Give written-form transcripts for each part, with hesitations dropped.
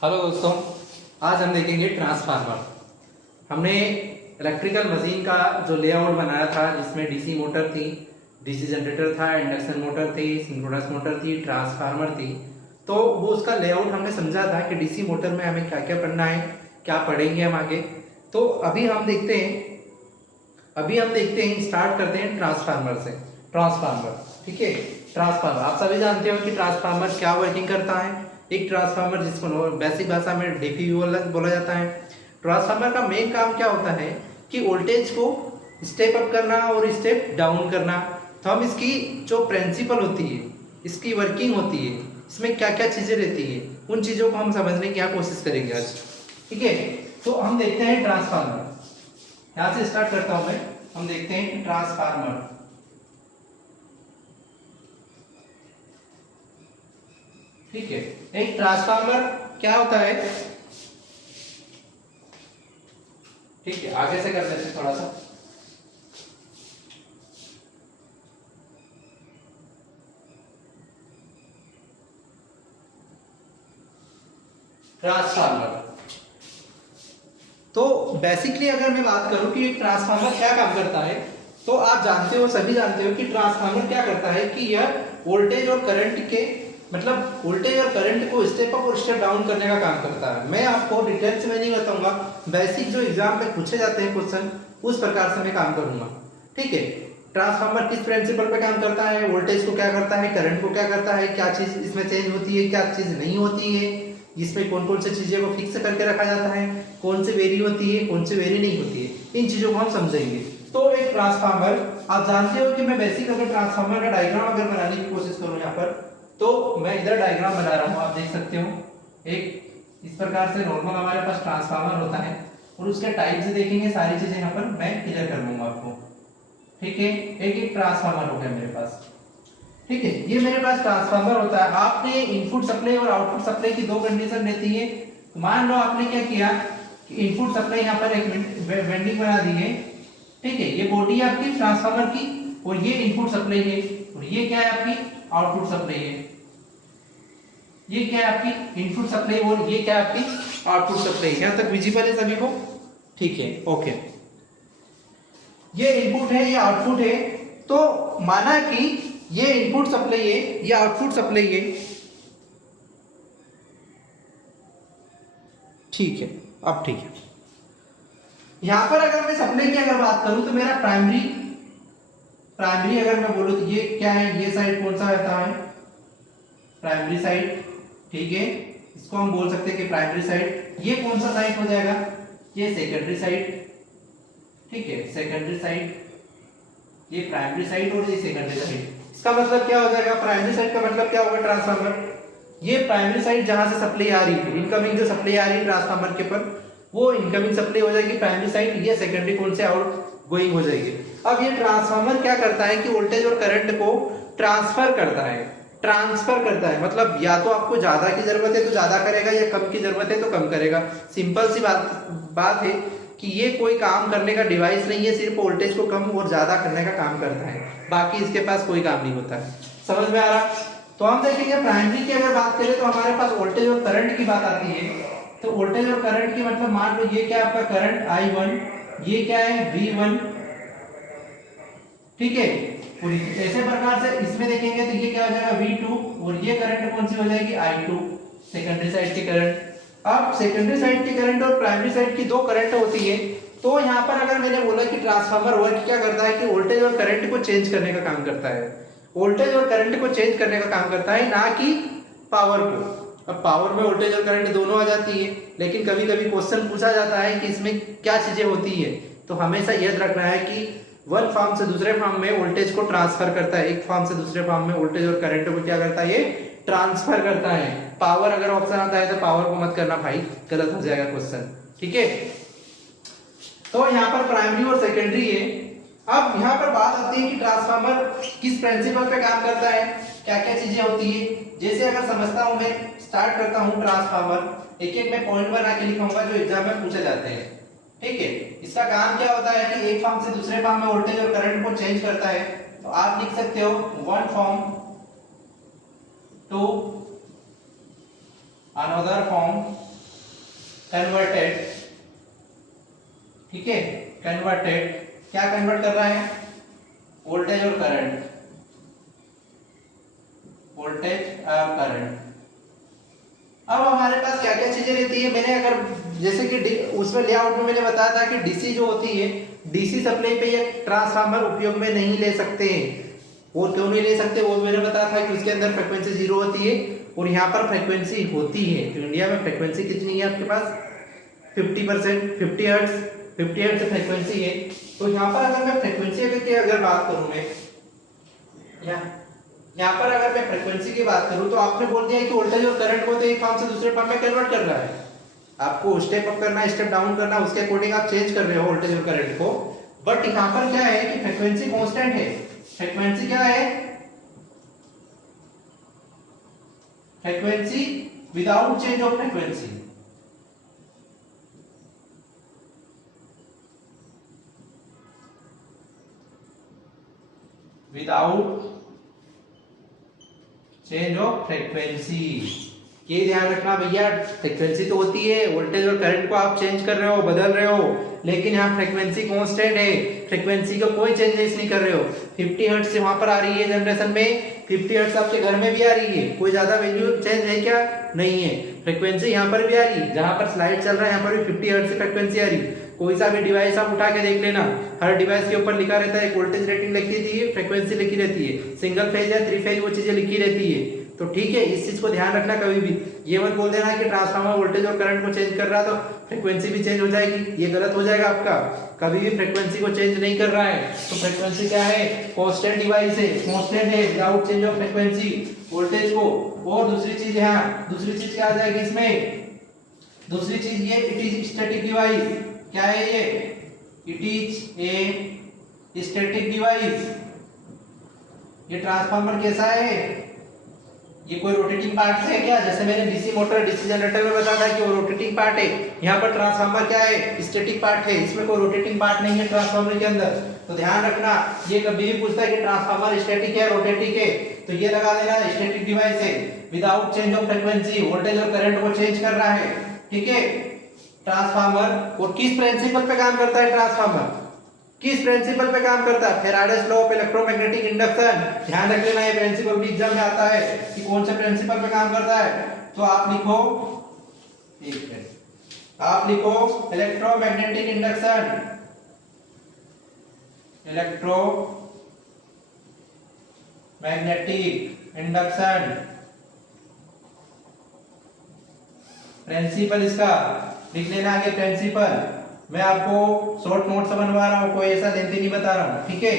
Hello दोस्तों, आज हम देखेंगे ट्रांसफार्मर। हमने इलेक्ट्रिकल मशीन का जो लेआउट बनाया था जिसमें डीसी मोटर थी, डीसी जनरेटर था, इंडक्शन मोटर थी, सिंक्रोनस मोटर थी, ट्रांसफार्मर थी। तो वो उसका लेआउट हमने समझा था कि डीसी मोटर में हमें क्या क्या पढ़ना है, क्या पढ़ेंगे हम आगे। तो अभी हम देखते हैं, स्टार्ट करते हैं ट्रांसफार्मर से। ट्रांसफार्मर, ठीक है। ट्रांसफार्मर आप सभी जानते हो कि ट्रांसफार्मर क्या वर्किंग करता है। एक ट्रांसफार्मर जिसको बेसिक भाषा में डीसी बोला जाता है। ट्रांसफार्मर का मेन काम क्या होता है कि वोल्टेज को स्टेप अप करना और स्टेप डाउन करना। तो हम इसकी जो प्रिंसिपल होती है, इसकी वर्किंग होती है, इसमें क्या क्या चीज़ें रहती है, उन चीज़ों को हम समझने की यहाँ कोशिश करेंगे आज, ठीक है। तो हम देखते हैं ट्रांसफार्मर, यहाँ से स्टार्ट करता हूँ मैं। हम देखते हैं कि ट्रांसफार्मर, ठीक है। एक ट्रांसफार्मर क्या होता है, ठीक है। आगे से कर लेते हैं थोड़ा सा। ट्रांसफार्मर, तो बेसिकली अगर मैं बात करूं कि एक ट्रांसफार्मर क्या काम करता है, तो आप जानते हो, सभी जानते हो कि ट्रांसफार्मर क्या करता है कि यह वोल्टेज और करंट के मतलब वोल्टेज और करंट को स्टेप अप और स्टेप डाउन करने का काम करता है। मैं आपको डिटेल्स में नहीं बताऊंगा, बेसिक जो एग्जाम में पूछे जाते हैं क्वेश्चन, उस प्रकार से मैं काम करूंगा, ठीक है। ट्रांसफार्मर किस प्रिंसिपल पे काम करता है, वोल्टेज को क्या करता है, करंट को क्या करता है, क्या चीज इसमें चेंज होती है, क्या चीज नहीं होती है, इसमें कौन कौन सी चीजें को फिक्स करके रखा जाता है, कौन सी वेरी होती है, कौन सी वेरी नहीं होती है, इन चीजों को हम समझेंगे। तो एक ट्रांसफार्मर, आप जानते हो कि मैं बेसिक अगर ट्रांसफार्मर का डायग्राम अगर बनाने की कोशिश करूं यहाँ पर, तो मैं इधर डायग्राम बना रहा हूँ, आप देख सकते हो। एक इस प्रकार से नॉर्मल हमारे पास ट्रांसफार्मर होता है, और उसके टाइप से देखेंगे, सारी चीजें यहाँ पर मैं क्लियर कर दूंगा आपको, ठीक है। एक एक ट्रांसफार्मर हो गया मेरे पास, ठीक है। ये मेरे पास ट्रांसफार्मर होता है। आपने इनपुट सप्लाई और आउटपुट सप्लाई की दो कंडीशन रहती है। मान लो आपने क्या किया कि इनपुट सप्लाई यहाँ पर एक वेंडिंग बना दी है, ठीक है। ये बॉडी है आपकी ट्रांसफार्मर की, और ये इनपुट सप्लाई है, और ये क्या है आपकी आउटपुट सप्लाई है। ये क्या है आपकी इनपुट सप्लाई और ये क्या है आपकी आउटपुट सप्लाई। यहाँ तक विजिबल है सभी को, ठीक है, ओके। ये इनपुट है, ये आउटपुट है। तो माना कि ये इनपुट सप्लाई है, ये आउटपुट सप्लाई है, ठीक है। अब ठीक है, यहां पर अगर मैं सप्लाई की अगर बात करूं तो मेरा प्राइमरी अगर मैं बोलूं तो ये क्या है, ये साइड कौन सा रहता है, प्राइमरी साइड, ठीक है। इसको हम बोल सकते हैं कि प्राइमरी साइड। ये कौन सा साइड हो जाएगा, ये सेकेंडरी साइड, ठीक है। सेकेंडरी साइड, ये प्राइमरी साइड और ये सेकेंडरी साइड। इसका मतलब क्या हो जाएगा, प्राइमरी साइड का मतलब क्या होगा ट्रांसफार्मर, ये प्राइमरी साइड जहां से सप्लाई आ रही है, इनकमिंग जो सप्लाई आ रही है ट्रांसफार्मर के पर, वो इनकमिंग सप्लाई हो जाएगी प्राइमरी साइड, ये सेकेंडरी कौन से आउट गोइंग हो जाएगी। अब ये ट्रांसफार्मर क्या करता है कि वोल्टेज और करंट को ट्रांसफर करता है, मतलब या तो आपको ज्यादा की जरूरत है तो ज्यादा करेगा, या कम की जरूरत है तो कम करेगा। सिंपल सी बात है कि ये कोई काम करने का डिवाइस नहीं है, सिर्फ वोल्टेज को कम और ज्यादा करने का काम करता है, बाकी इसके पास कोई काम नहीं होता है। समझ में आ रहा। तो हम देखेंगे प्राइमरी की अगर बात करें तो हमारे पास वोल्टेज और करंट की बात आती है। तो वोल्टेज और करंट की मतलब मान लो ये क्या आपका करंट I1, ये क्या है V1, ठीक है। और ऐसे प्रकार से इसमें देखेंगे तो ये क्या हो जाएगा V2, और ये करंट कौन सी हो जाएगी I2, सेकेंडरी साइड की करंट। अब सेकेंडरी साइड की करंट और प्राइमरी साइड की दो करंट होती है। तो यहाँ पर अगर मैंने बोला कि ट्रांसफार्मर वर्क क्या करता है कि वोल्टेज और करंट को चेंज करने का काम करता है, वोल्टेज और करंट को चेंज करने का काम करता है, ना कि पावर को। अब पावर में वोल्टेज और करंट दोनों आ जाती है, लेकिन कभी कभी क्वेश्चन पूछा जाता है कि इसमें क्या चीजें होती है। तो हमेशा याद रखना है कि वन फॉर्म से दूसरे फॉर्म में वोल्टेज को ट्रांसफर करता है, एक फॉर्म से दूसरे फॉर्म में वोल्टेज और करंट को क्या करता है, ये ट्रांसफर करता है। पावर अगर ऑप्शन आता है तो पावर को मत करना भाई, गलत हो जाएगा क्वेश्चन, ठीक है। तो यहाँ पर प्राइमरी और सेकेंडरी है। अब यहाँ पर बात आती है कि ट्रांसफार्मर किस प्रिंसिपल पे काम करता है, क्या क्या चीजें होती है। जैसे अगर समझता हूँ, मैं स्टार्ट करता हूँ ट्रांसफार्मर, एक एक मैं पॉइंट बना के लिखूंगा जो एग्जाम में पूछे जाते हैं, ठीक है। इसका काम क्या होता है कि एक फॉर्म से दूसरे फॉर्म में वोल्टेज और करंट को चेंज करता है। तो आप लिख सकते हो one form to another form converted, ठीक है, कन्वर्टेड क्या कन्वर्ट कर रहा है, वोल्टेज और करंट, वोल्टेज और करंट। अब हमारे पास क्या क्या चीजें रहती है, मैंने अगर जैसे कि उसमें लेआउट में मैंने बताया था कि डीसी जो होती है, डीसी सप्लाई पे ये ट्रांसफार्मर उपयोग में नहीं ले सकते हैं। और क्यों नहीं ले सकते वो मैंने बताया था कि उसके अंदर फ्रीक्वेंसी 0 होती है और यहाँ पर फ्रीक्वेंसी होती है। तो इंडिया में फ्रीक्वेंसी कितनी है आपके पास, 50%, 50 हर्ट्ज, 50 हर्ट्ज फ्रीक्वेंसी है। तो यहाँ पर अगर मैं फ्रीक्वेंसी की अगर बात करूं, मैं यहाँ पर अगर मैं फ्रीक्वेंसी की बात करूं तो आपने बोल दिया कि वोल्टेज और करंट को तो एक पंप से दूसरे पंप में कन्वर्ट कर रहा है। आपको स्टेप अप करना, स्टेप डाउन करना, उसके अकॉर्डिंग आप चेंज कर रहे हो वोल्टेज और करंट को। बट यहाँ पर क्या है कि फ्रीक्वेंसी कांस्टेंट है। फ्रीक्वेंसी क्या है, frequency without change of frequency, without change of frequency. ये ध्यान रखना भैया, फ्रीक्वेंसी तो होती है, वोल्टेज और करंट को आप चेंज कर रहे हो, बदल रहे हो, लेकिन यहाँ फ्रीक्वेंसी कांस्टेंट है, फ्रीक्वेंसी को कोई चेंजेस नहीं कर रहे हो। 50 हर्ट्ज से वहां पर आ रही है जनरेशन में, 50 हर्ट्ज आपके घर में भी आ रही है, कोई ज्यादा वैल्यू चेंज है क्या, नहीं है। फ्रीक्वेंसी यहाँ पर भी आ रही है, जहां पर स्लाइड चल रहा है यहाँ पर भी 50 हर्ट्ज से फ्रीक्वेंसी आ रही है। कोई सा भी डिवाइस आप उठा के देख लेना, हर डिवाइस के ऊपर लिखा रहता है, वोल्टेज रेटिंग लिखी रहती है, फ्रीक्वेंसी लिखी रहती है, सिंगल फेज या 3 फेज वो चीजें लिखी रहती है। तो ठीक है, इस चीज को ध्यान रखना, कभी भी ये मत बोल देना कि ट्रांसफार्मर वोल्टेज और करंट को चेंज कर रहा है तो फ्रीक्वेंसी भी चेंज हो जाएगी, ये गलत हो जाएगा आपका। कभी भी फ्रीक्वेंसी को चेंज नहीं कर रहा है। तो फ्रीक्वेंसी क्या है, कांस्टेंट डिवाइस है, कांस्टेंट है without change of frequency voltage को। और दूसरी चीज है, दूसरी चीज क्या आ जाएगी इसमें, दूसरी चीज ये इट इज स्टैटिक डिवाइस। क्या है ये, it is a static device. ये ट्रांसफार्मर कैसा है, ये कोई रोटेटिंग पार्ट से है क्या, जैसे मैंने डीसी मोटर, डीसी जनरेटर में बताया था कि वो रोटेटिंग पार्ट है। यहाँ पर ट्रांसफार्मर क्या है, स्टैटिक पार्ट है, इसमें कोई रोटेटिंग पार्ट नहीं है ट्रांसफार्मर के अंदर। तो ध्यान रखना, ये कभी भी पूछता है कि ट्रांसफार्मर स्टैटिक है रोटेटिक है, तो ये लगा देना स्टैटिक डिवाइस है, without change of frequency, voltage और करंट को चेंज कर रहा है, ठीक है। ट्रांसफार्मर और किस प्रिंसिपल पे काम करता है, ट्रांसफार्मर किस प्रिंसिपल पे काम करता है, Faraday's law of electromagnetic induction. ध्यान रख लेना, ये प्रिंसिपल भी एग्जाम में आता है कि कौन से प्रिंसिपल पे काम करता है। तो आप लिखो, एक मिनट, आप लिखो electromagnetic induction, electromagnetic induction principal इसका लिख लेना आगे प्रिंसिपल। मैं आपको शॉर्ट नोट से बनवा रहा हूँ, कोई ऐसा लेंथी नहीं बता रहा हूँ, ठीक है।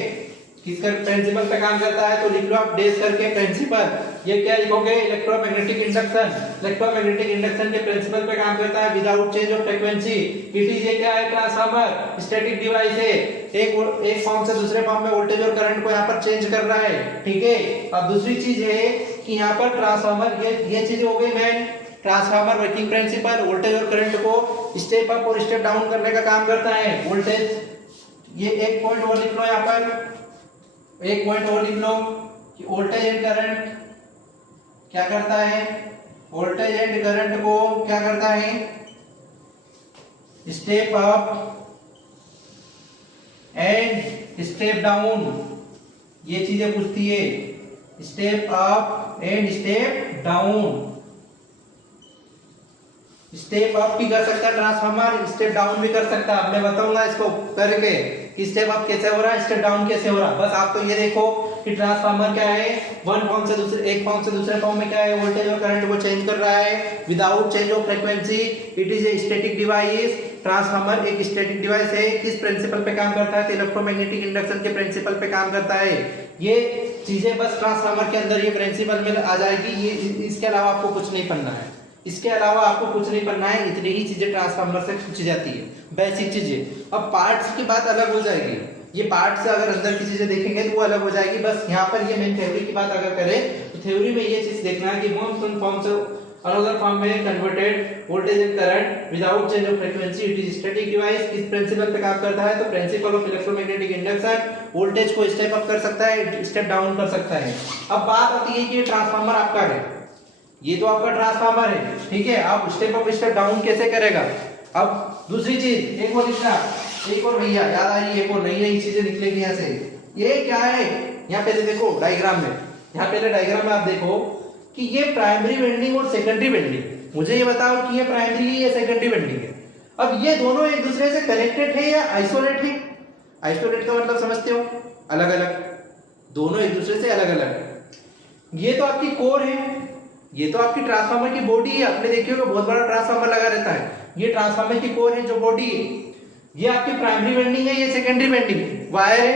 किसका प्रिंसिपल पे काम करता है तो लिख लो आप डेस करके प्रिंसिपल। ये क्या लिखोगे, इलेक्ट्रोमैग्नेटिक इंडक्शन। इलेक्ट्रोमैग्नेटिक इंडक्शन के प्रिंसिपल पे काम करता है without change of frequency. It is ये क्या है, ट्रांसफार्मर, स्टैटिक डिवाइस है, एक फॉर्म से दूसरे फॉर्म में वोल्टेज और करंट को यहाँ पर चेंज कर रहा है, ठीक है। अब दूसरी चीज है कि यहाँ पर ट्रांसफार्मर, ये चीज हो गई main, transformer working principle, voltage और करंट को स्टेप अप और स्टेप डाउन करने का काम करता है। वोल्टेज, ये एक पॉइंट और लिख लो, यहाँ पर एक पॉइंट और लिख लो कि वोल्टेज एंड करंट क्या करता है, वोल्टेज एंड करंट को क्या करता है, step up and step down, ये चीजें पूछती है, step up and step down. Step up भी कर सकता है ट्रांसफार्मर, स्टेप डाउन भी कर सकता है। मैं बताऊंगा इसको करके कि स्टेप अप कैसे हो रहा है, स्टेप डाउन कैसे हो रहा है। बस आप तो ये देखो कि ट्रांसफार्मर क्या है, वन फॉर्म से दूसरे, एक फॉर्म से दूसरे फॉर्म में क्या है, वोल्टेज और करंट को चेंज कर रहा है without change of frequency. It is a static device. Transformer एक स्टैटिक डिवाइस है। किस प्रिंसिपल पे काम करता है, तो इलेक्ट्रोमैग्नेटिक इंडक्शन के प्रिंसिपल पे काम करता है। ये चीजें बस ट्रांसफार्मर के अंदर ये प्रिंसिपल में आ जाएगी, ये इसके अलावा आपको कुछ नहीं पढ़ना है, इसके अलावा आपको कुछ नहीं पढ़ना है। इतनी ही चीजें ट्रांसफार्मर से पूछी जाती है, बेसिक चीजें। अब पार्ट्स की बात अलग हो जाएगी, ये पार्ट से अगर अंदर की चीजें देखेंगे तो वो अलग हो जाएगी। बस यहाँ पर ये मेन थ्योरी की बात अगर करें तो थ्योरी में ये चीज देखना है कि वन फॉर्म से अनदर फॉर्म में converted voltage and current without change of frequency, it is static device. इस प्रिंसिपल पे काम करता है, तो principle of electromagnetic induction, voltage को स्टेप अप कर सकता है, स्टेप डाउन कर सकता है। अब बात आती है कि ट्रांसफार्मर आपका है, ये तो आपका ट्रांसफार्मर है, ठीक है। आप स्टेप अप स्टेप डाउन कैसे करेगा। अब दूसरी चीज एक और लिखना, एक और भैया याद आ रही है, एक और नई नई चीजें निकलेगी यहाँ से। ये क्या है, यहाँ पहले देखो डायग्राम में, यहाँ पहले डायग्राम में आप देखो कि ये प्राइमरी वेंडिंग और सेकेंडरी वेंडिंग, मुझे ये बताओ कि ये प्राइमरी है या सेकेंडरी वेंडिंग है। अब ये दोनों एक दूसरे से कनेक्टेड है या आइसोलेट है। आइसोलेट का मतलब समझते हो, अलग अलग, दोनों एक दूसरे से अलग अलग। ये तो आपकी कोर है, ये तो आपकी ट्रांसफार्मर की बॉडी है, आपने देखी होगा बहुत बड़ा ट्रांसफार्मर लगा रहता है, ये ट्रांसफार्मर की कोर है जो बॉडी है। ये आपकी प्राइमरी वेंडिंग है, ये सेकेंडरी वेंडिंग है। वायर है,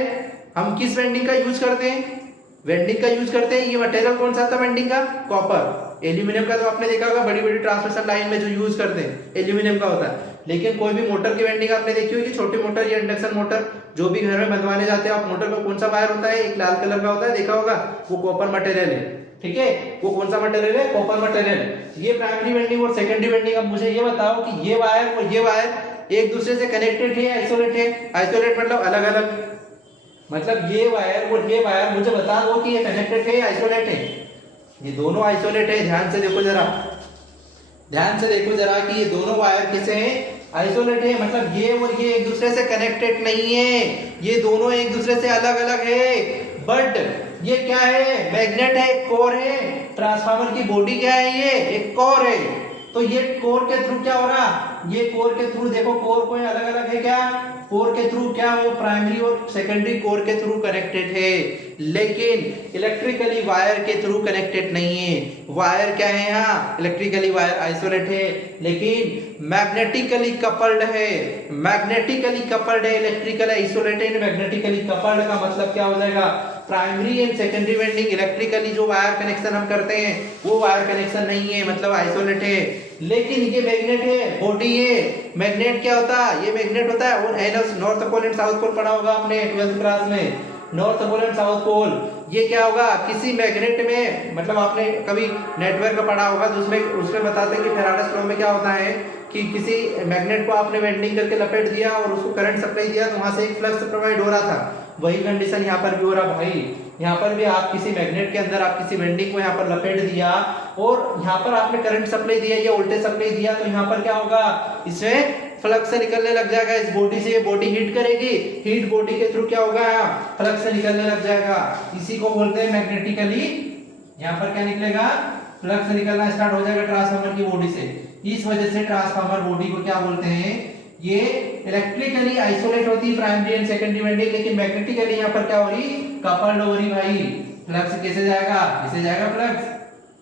हम किस वेंडिंग का यूज करते हैं, वेंडिंग का यूज करते हैं। ये मटेरियल कौन सा था वेंडिंग का, कॉपर। एल्यूमिनियम का तो आपने देखा होगा, बड़ी बड़ी ट्रांसमिशन लाइन में जो यूज करते हैं एल्यूमिनियम का होता है। लेकिन कोई भी मोटर की वेंडिंग आपने देखी होगी, छोटी मोटर या इंडक्शन मोटर, जो भी घर में बनवाने जाते हैं आप, मोटर का कौन सा वायर होता है, एक लाल कलर का होता है, देखा होगा, वो कॉपर मटेरियल है, ठीक है। वो कौन सा मटेरियल है, कॉपर मटेरियल। ये प्राइमरी वेंडिंग और सेकेंडरी वेंडिंग। अब मुझे ये बताओ कि ये वायर और ये वायर एक दूसरे से कनेक्टेड है, आइसोलेट है। आइसोलेट मतलब अलग अलग, मतलब ये वायर और ये वायर मुझे बता दो कि ये कनेक्टेड है या आइसोलेट है। ये दोनों आइसोलेट है, ध्यान से देखो जरा, ध्यान से देखो जरा कि ये दोनों वायर किसे हैं, आइसोलेट है। मतलब ये और ये एक दूसरे से कनेक्टेड नहीं है, ये दोनों एक दूसरे से अलग अलग है। बट ये क्या है, मैग्नेट है, एक कोर है। ट्रांसफार्मर की बॉडी क्या है, ये एक कोर है। तो ये कोर के थ्रू क्या हो रहा, ये कोर के थ्रू देखो, कोर कोई अलग अलग है क्या, कोर के थ्रू क्या, वो प्राइमरी और सेकेंडरी कोर के थ्रू कनेक्टेड है। लेकिन इलेक्ट्रिकली वायर के थ्रू कनेक्टेड नहीं है। वायर क्या है, यहाँ इलेक्ट्रिकली वायर आइसोलेट है, लेकिन मैग्नेटिकली कपल्ड है। मैग्नेटिकली कपल्ड है, इलेक्ट्रिकल आइसोलेटेड, मैग्नेटिकली कपल्ड का मतलब क्या हो जाएगा, primary and secondary vending electrically जो वायर कनेक्शन हम करते हैं वो वायर कनेक्शन नहीं है, मतलब आइसोलेट है। लेकिन ये मैग्नेट है, बॉडी है। मैग्नेट क्या होता है, ये मैग्नेट होता है। और north pole and south pole पढ़ा होगा आपने 12th क्लास में, north pole and south pole. ये क्या होगा, किसी मैग्नेट में, मतलब आपने कभी नेटवर्क पढ़ा होगा तो उसमें बताते हैं कि फेराडेस लॉ में क्या होता है कि किसी मैग्नेट को आपने वेंडिंग करके लपेट दिया और उसको करंट सप्लाई दिया तो वहां से एक फ्लक्स प्रोवाइड हो रहा था। वही कंडीशन यहाँ पर भी हो रहा भाई। यहाँ पर भी आप किसी मैग्नेट के अंदर आप किसी वेंडिंग को यहाँ पर लपेट दिया और यहाँ पर आपने करंट सप्लाई दिया या वोल्टेज सप्लाई दिया, तो यहाँ पर क्या होगा, इसमें फ्लक्स से निकलने लग जाएगा इस बॉडी से। ये बॉडी हीट करेगी, हीट बॉडी के थ्रू क्या होगा, फ्लक्स से निकलने लग जाएगा। इसी को बोलते हैं मैग्नेटिकली, यहाँ पर क्या निकलेगा, फ्लक्स निकलना स्टार्ट हो जाएगा ट्रांसफार्मर की बॉडी से। इस वजह से ट्रांसफार्मर बॉडी को क्या बोलते हैं, ये इलेक्ट्रिकली आइसोलेट होती है प्राइमरी एंड सेकेंडरी वाइंडिंग, लेकिन मैग्नेटिकली यहाँ पर क्या हो रही, कपल्ड हो रही भाई। फ्लक्स कैसे जाएगा, इसे जाएगा फ्लक्स,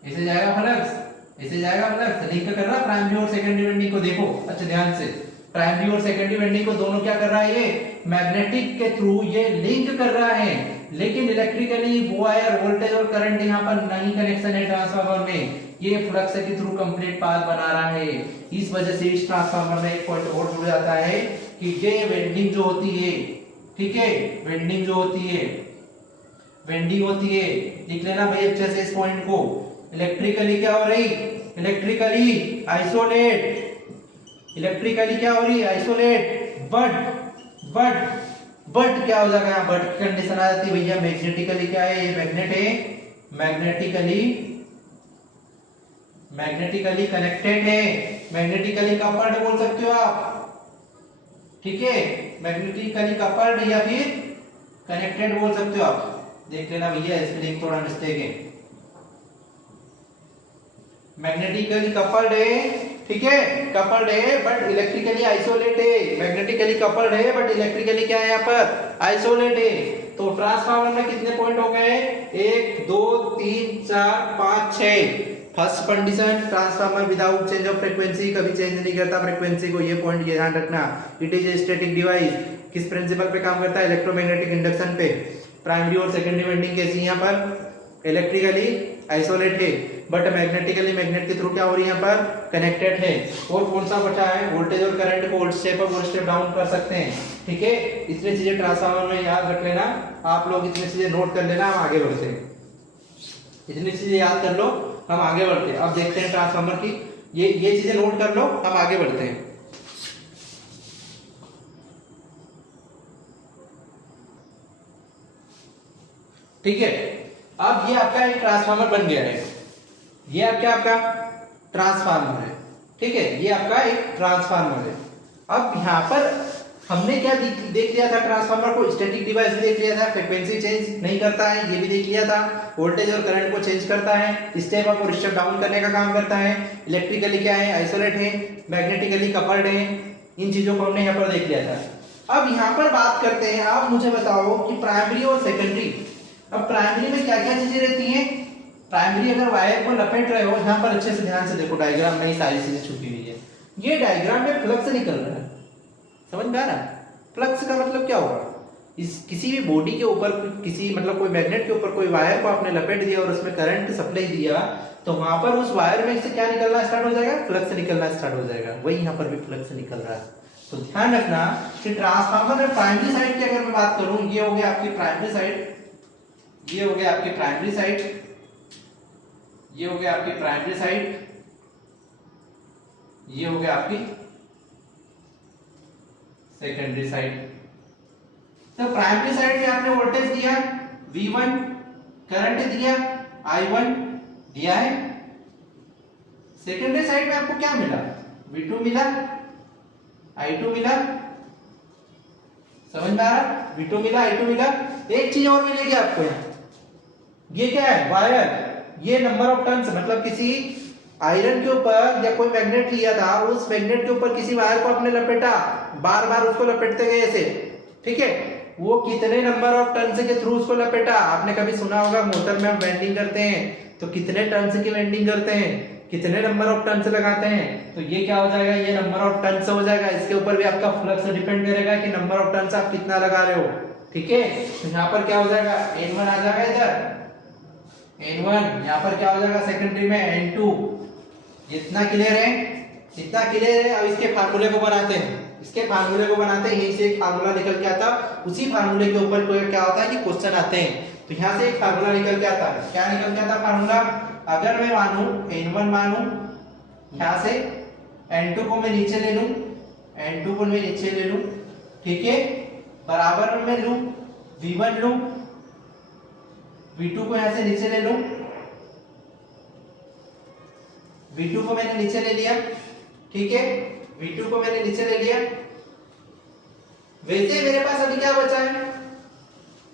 इसे जाएगा फ्लक्स, इसे जाएगा फ्लक्स, लिंक कर रहा है प्राइमरी और सेकेंडरी वाइंडिंग को। देखो अच्छा ध्यान से, प्राइमरी और सेकेंडरी वाइंडिंग को दोनों क्या कर रहा है, ये मैग्नेटिक के थ्रू ये लिंक कर रहा है। लेकिन इलेक्ट्रिकली वायर वोल्टेज और करंट यहाँ पर नहीं कनेक्शन है ट्रांसफार्मर में, ये फ्लक्स के थ्रू कंप्लीट पाथ बना रहा है। इस वजह से इस ट्रांसफार्मर में एक पॉइंट और जुड़ जाता है कि ये वेंडिंग जो होती है, ठीक है, वेंडिंग जो होती है, वेंडिंग होती है, लिख लेना भाई अच्छे से इस पॉइंट को। इलेक्ट्रिकली क्या हो रही, इलेक्ट्रिकली आइसोलेट, इलेक्ट्रिकली क्या हो रही है, आइसोलेट। बट क्या हो जाएगा, यहाँ बट की कंडीशन आ जाती है भैया। मैग्नेटिकली क्या है, ये मैग्नेट है, मैग्नेटिकली कनेक्टेड है, मैग्नेटिकली कपल्ड बोल सकते हो आप, ठीक है, मैग्नेटिकली कपल्ड या फिर कनेक्टेड बोल सकते हो आप। देख लेना भैया स्पेलिंग थोड़ा मिस्टेक है। मैग्नेटिकली कपल्ड है, ठीक है, कपल्ड है बट इलेक्ट्रिकली आइसोलेट है। मैग्नेटिकली कपल्ड है बट इलेक्ट्रिकली क्या है, यहाँ पर आइसोलेट है। तो ट्रांसफार्मर में कितने पॉइंट हो गए, 1 2 3 4 5 6। First condition, transformer without change of frequency, कभी चेंज नहीं करता फ्रीक्वेंसी को, ये पॉइंट ये ध्यान रखना। इट इज स्टैटिक डिवाइस, किस प्रिंसिपल पे काम करता है, इलेक्ट्रोमैग्नेटिक इंडक्शन पे। प्राइमरी और सेकेंडरी वाइंडिंग कैसी है, यहाँ पर इलेक्ट्रिकली आइसोलेट है बट मैग्नेटिकली मैग्नेट के थ्रू क्या हो रही है, यहाँ पर कनेक्टेड है। और कौन सा बचा है, वोल्टेज और करंट को volt step up volt step down कर सकते हैं, ठीक है। इतनी चीजें ट्रांसफार्मर में याद रख लेना आप लोग, इतनी चीजें नोट कर लेना, हम आगे बढ़ते हैं। इतनी चीजें याद कर लो, हम आगे बढ़ते हैं। अब देखते हैं ट्रांसफार्मर की, ये चीजें नोट कर लो, हम आगे बढ़ते हैं। ठीक है, अब ये आपका एक ट्रांसफार्मर बन गया है। ये आपका आपका ट्रांसफार्मर है, ठीक है, ये आपका एक ट्रांसफार्मर है। अब यहाँ पर हमने क्या देख लिया था, ट्रांसफार्मर को स्टैटिक डिवाइस देख लिया था, फ्रीक्वेंसी चेंज नहीं करता है ये भी देख लिया था, वोल्टेज और करंट को चेंज करता है, स्टेप अप और स्टेप डाउन करने का काम करता है, इलेक्ट्रिकली क्या है, आइसोलेट है, मैग्नेटिकली कपल्ड है, इन चीजों को हमने यहाँ पर देख लिया था। अब यहाँ पर बात करते हैं, आप मुझे बताओ कि प्राइमरी और सेकेंडरी, अब प्राइमरी में क्या क्या चीजें रहती हैं। प्राइमरी अगर वायर को लपेट रहे हो, यहाँ पर अच्छे से ध्यान से देखो, डायग्राम में ही सारी चीजें छुपी हुई है। ये डायग्राम में फ्लक्स निकल रहा है, समझ में आ रहा है। फ्लक्स का मतलब क्या होगा, इस किसी भी बॉडी के ऊपर किसी मतलब कोई मैग्नेट के ऊपर कोई वायर को आपने लपेट दिया और उसमें करंट सप्लाई दिया, तो वहां पर उस वायर में से क्या निकलना स्टार्ट हो जाएगा, फ्लक्स निकलना स्टार्ट हो जाएगा। वही यहाँ पर भी फ्लक्स निकल रहा है। तो ध्यान रखना कि ट्रांसफार्मर में प्राइमरी साइड की अगर मैं बात करूं, ये हो गया आपकी प्राइमरी साइड, ये हो गया आपकी प्राइमरी साइड, ये हो गया आपकी प्राइमरी साइड, ये हो गया आपकी सेकेंडरी साइड। तो प्राइमरी साइड में आपने वोल्टेज दिया V1, करंट दिया I1 दिया है। सेकेंडरी साइड में आपको क्या मिला, V2 मिला, I2 मिला, समझ में आ रहा, V2 मिला, I2 मिला। एक चीज और मिलेगी आपको यहाँ, ये क्या है, वायर, ये नंबर ऑफ टर्न्स, मतलब किसी आयरन के ऊपर या कोई मैग्नेट लिया था, उस मैग्नेट के ऊपर किसी वायर को आपने लपेटा, बार बार उसको लपेटते गए ऐसे, ठीक है, वो कितने नंबर ऑफ टर्न्स के थ्रू उसको लपेटा। आपने कभी सुना होगा मोटर में हम वेल्डिंग करते हैं तो कितने टर्न्स की वेल्डिंग करते हैं, कितने नंबर ऑफ टर्न्स लगाते हैं, तो ये क्या हो जाएगा, ये नंबर ऑफ टर्न्स हो जाएगा। इसके ऊपर भी आपका फ्लक्स डिपेंड करेगा कि नंबर ऑफ टर्न्स आप कितना लगा रहे हो, ठीक है। तो यहाँ पर क्या हो जाएगा, N1 आ जाएगा इधर, N1, यहाँ पर क्या हो जाएगा सेकेंडरी में N2। जितना क्लियर है, जितना क्लियर है। अब इसके फार्मूले को बनाते हैं, इसके फार्मूले को बनाते हैं, यहीं से एक फार्मूला निकल के आता, उसी फार्मूले के ऊपर कोई क्या होता है कि क्वेश्चन आते हैं। तो यहाँ से एक फार्मूला निकल के आता है, क्या निकल के आता फार्मूला, अगर मैं मानूं N1 मानूं, यहाँ से N2 को मैं नीचे ले लूं, N2 को मैं नीचे ले लूं, ठीक है, बराबर में लूं, V1 लूं, V2 को यहाँ से नीचे ले लूं, V2 को मैंने नीचे ले लिया, ठीक है, V2 को मैंने नीचे ले लिया। वैसे मेरे पास अभी क्या बचा है,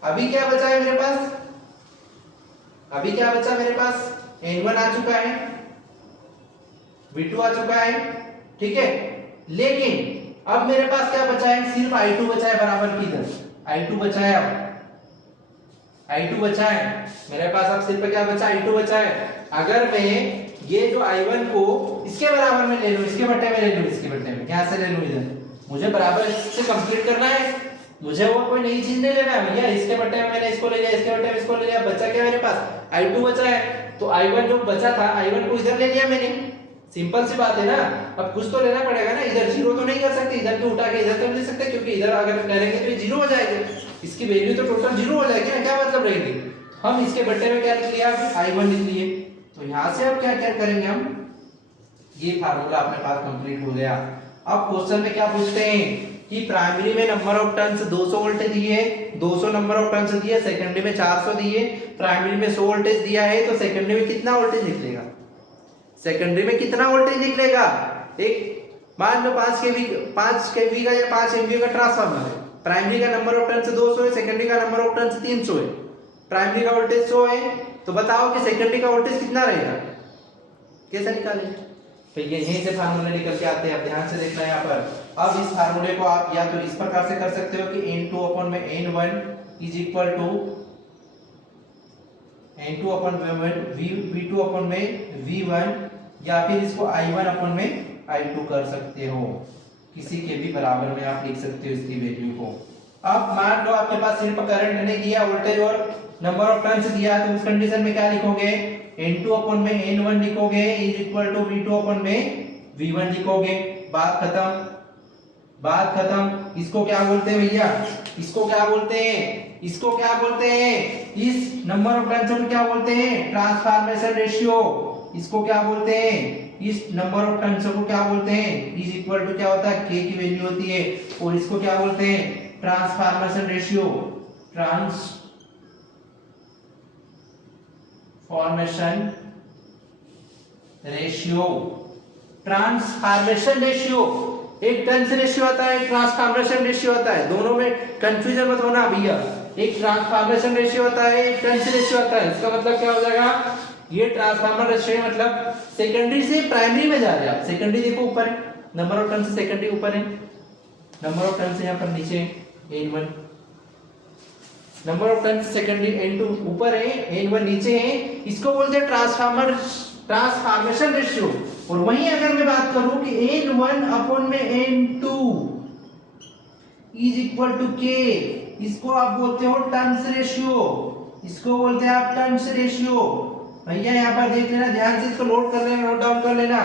अभी क्या बचा है मेरे पास, अभी क्या बचा मेरे पास, N1 आ चुका है, V2 आ चुका है, ठीक है। लेकिन अब मेरे पास क्या बचा है, सिर्फ I2 बचा है, बराबर की इधर I2 बचा है, अब I2 बचा है मेरे पास, अब सिर्फ क्या बचा, I2 बचा है। अगर मैं ये जो I1 को इसके बराबर में ले लूं, इसके बट्टे में ले लूं, इसके बट्टे में क्या से ले लूं, इधर मुझे बराबर इससे कंप्लीट करना है, मुझे और कोई नई चीज नहीं लेना है भैया। इसके बट्टे में मैंने इसको ले लिया, इसके बट्टे में इसको ले लिया, बचा क्या मेरे पास, I2 बचा है। तो I1 जो बचा था, I1 को इधर ले लिया मैंने, सिंपल सी बात है ना। अब कुछ तो लेना पड़ेगा ना, इधर जीरो तो नहीं कर सकते, इधर भी उठा के इधर तो ले सकते, क्योंकि इधर अगर करेंगे तो ये जीरो हो जाएगा, इसकी वैल्यू तो टोटल जीरो हो जाएगी ना, क्या मतलब रहेगी। हम इसके बट्टे में क्या लिख लिया, I1 लिख लिए। तो यहां से अब क्या क्या करेंगे हम, ये फार्मूला अपने पास कंप्लीट हो गया। अब क्वेश्चन में क्या पूछते हैं कि प्राइमरी में नंबर ऑफ टर्न्स 200 वोल्ट दिए, 200 नंबर ऑफ टर्न्स दिए, सेकेंडरी में 400 दिए, प्राइमरी में 100 वोल्टेज दिया है, तो सेकेंडरी में कितना वोल्टेज निकलेगा, सेकेंडरी में कितना वोल्टेज निकलेगा। एक मान लो 5 केवी का या 5 एमवी का ट्रांसफार्मर है, प्राइमरी का नंबर ऑफ टर्न्स 200 है, सेकेंडरी का नंबर ऑफ टर्न्स 300 है, प्राइमरी का वोल्टेज 100 है, तो बताओ कि सेकेंडरी का वोल्टेज कितना रहेगा, कैसे निकालेंगे। तो ये यहीं से फार्मूले निकल के आते हैं, आप ध्यान से देखना यहाँ पर। अब इस फार्मूले को आप या तो इस प्रकार से कर सकते हो कि N2 अपन में N1 is equal to N2 अपन में V2 अपन में V1, या फिर इसको I1 अपन में I2 कर सकते हो, किसी के भी बराबर में आप लिख सकते हो इसकी वैल्यू को। अब मान लो आपके पास सिर्फ करंट नहीं दिया, वोल्टेज और नंबर ऑफ टर्न्स दिया, तो उस कंडीशन में क्या लिखोगे, N2 अपन में N1 लिखोगे इज इक्वल टू V2 अपन में V1 लिखोगे, बात खत्म, बात खत्म। इसको क्या बोलते हैं भैया, इसको क्या बोलते हैं, इसको क्या बोलते हैं, इस नंबर ऑफ टर्न्स को क्या बोलते हैं, ट्रांसफॉर्मेशन रेशियो। इसको क्या बोलते हैं, इस नंबर ऑफ टर्न्स को क्या बोलते हैं, इज इक्वल टू क्या होता है, K की वैल्यू होती है, और इसको क्या बोलते हैं, transformation ratio, transformation ratio, transformation ratio. एक टर्न्स रेशियो आता है, ट्रांसफॉर्मेशन रेशियो आता है, दोनों में कंफ्यूजन मत होना भैया। एक ट्रांसफॉर्मेशन रेशियो आता है, एक टर्न्स रेशियो आता है। इसका मतलब क्या हो जाएगा, ये ट्रांसफॉर्मर रेशियो मतलब सेकेंडरी से प्राइमरी में जा रहे हैं आप। सेकेंडरी देखो ऊपर है, नंबर ऑफ टर्न से सेकेंडरी ऊपर है, नंबर ऑफ टर्न से यहाँ पर नीचे n1, नंबर ऑफ टर्न से सेकेंडरी n2 ऊपर है, n1 नीचे है। इसको बोलते हैं ट्रांसफॉर्मेशन रेशियो। और वहीं अगर मैं बात करूं कि n1 अपॉन में n2 is equal to k, इसको आप बोलते हो टर्न्स रेशियो, इसको बोलते हैं आप टर्न्स रेशियो। भैया यहाँ पर देख लेना ध्यान से, इसको नोट कर लेना, नोट डाउन कर लेना।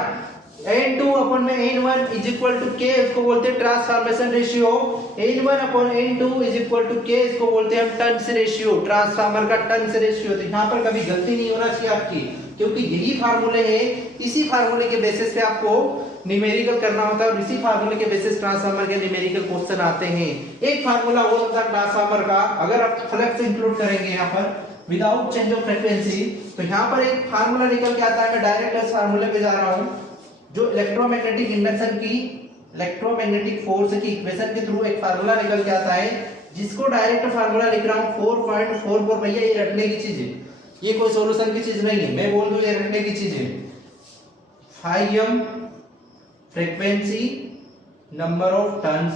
n2 अपॉन में n1 is equal to k, इसको बोलते हैं transformation ratio. n1 upon n2 is equal to k, इसको बोलते हैं टर्न्स रेशियो, ट्रांसफार्मर का टर्न्स रेशियो। तो यहाँ पर कभी गलती नहीं होना चाहिए आपकी, क्योंकि यही फार्मूले है, इसी फार्मूले के बेसिस पे आपको न्यूमेरिकल करना होता है और इसी फार्मूले के बेसिस ट्रांसफार्मर के न्यूमेरिकल क्वेश्चन आते हैं। एक फार्मूला और होता है ट्रांसफार्मर का, अगर आप फ्लक्स इंक्लूड करेंगे यहाँ पर विदाउट चेंज ऑफ फ्रीक्वेंसी, तो यहाँ पर एक फार्मूला निकल के आता है। मैं डायरेक्ट इस फार्मूले पे जा रहा हूँ, जो इलेक्ट्रोमैग्नेटिक इंडक्शन की, इलेक्ट्रोमैग्नेटिक फोर्स की इक्वेशन के थ्रू एक फार्मूला निकल के आता है, जिसको डायरेक्ट फार्मूला लिख रहा हूँ 4.44। भैया ये रटने की चीज है, ये कोई सॉल्यूशन की चीज नहीं है, मैं बोल दूं ये रटने की चीज है। m frequency, number of turns,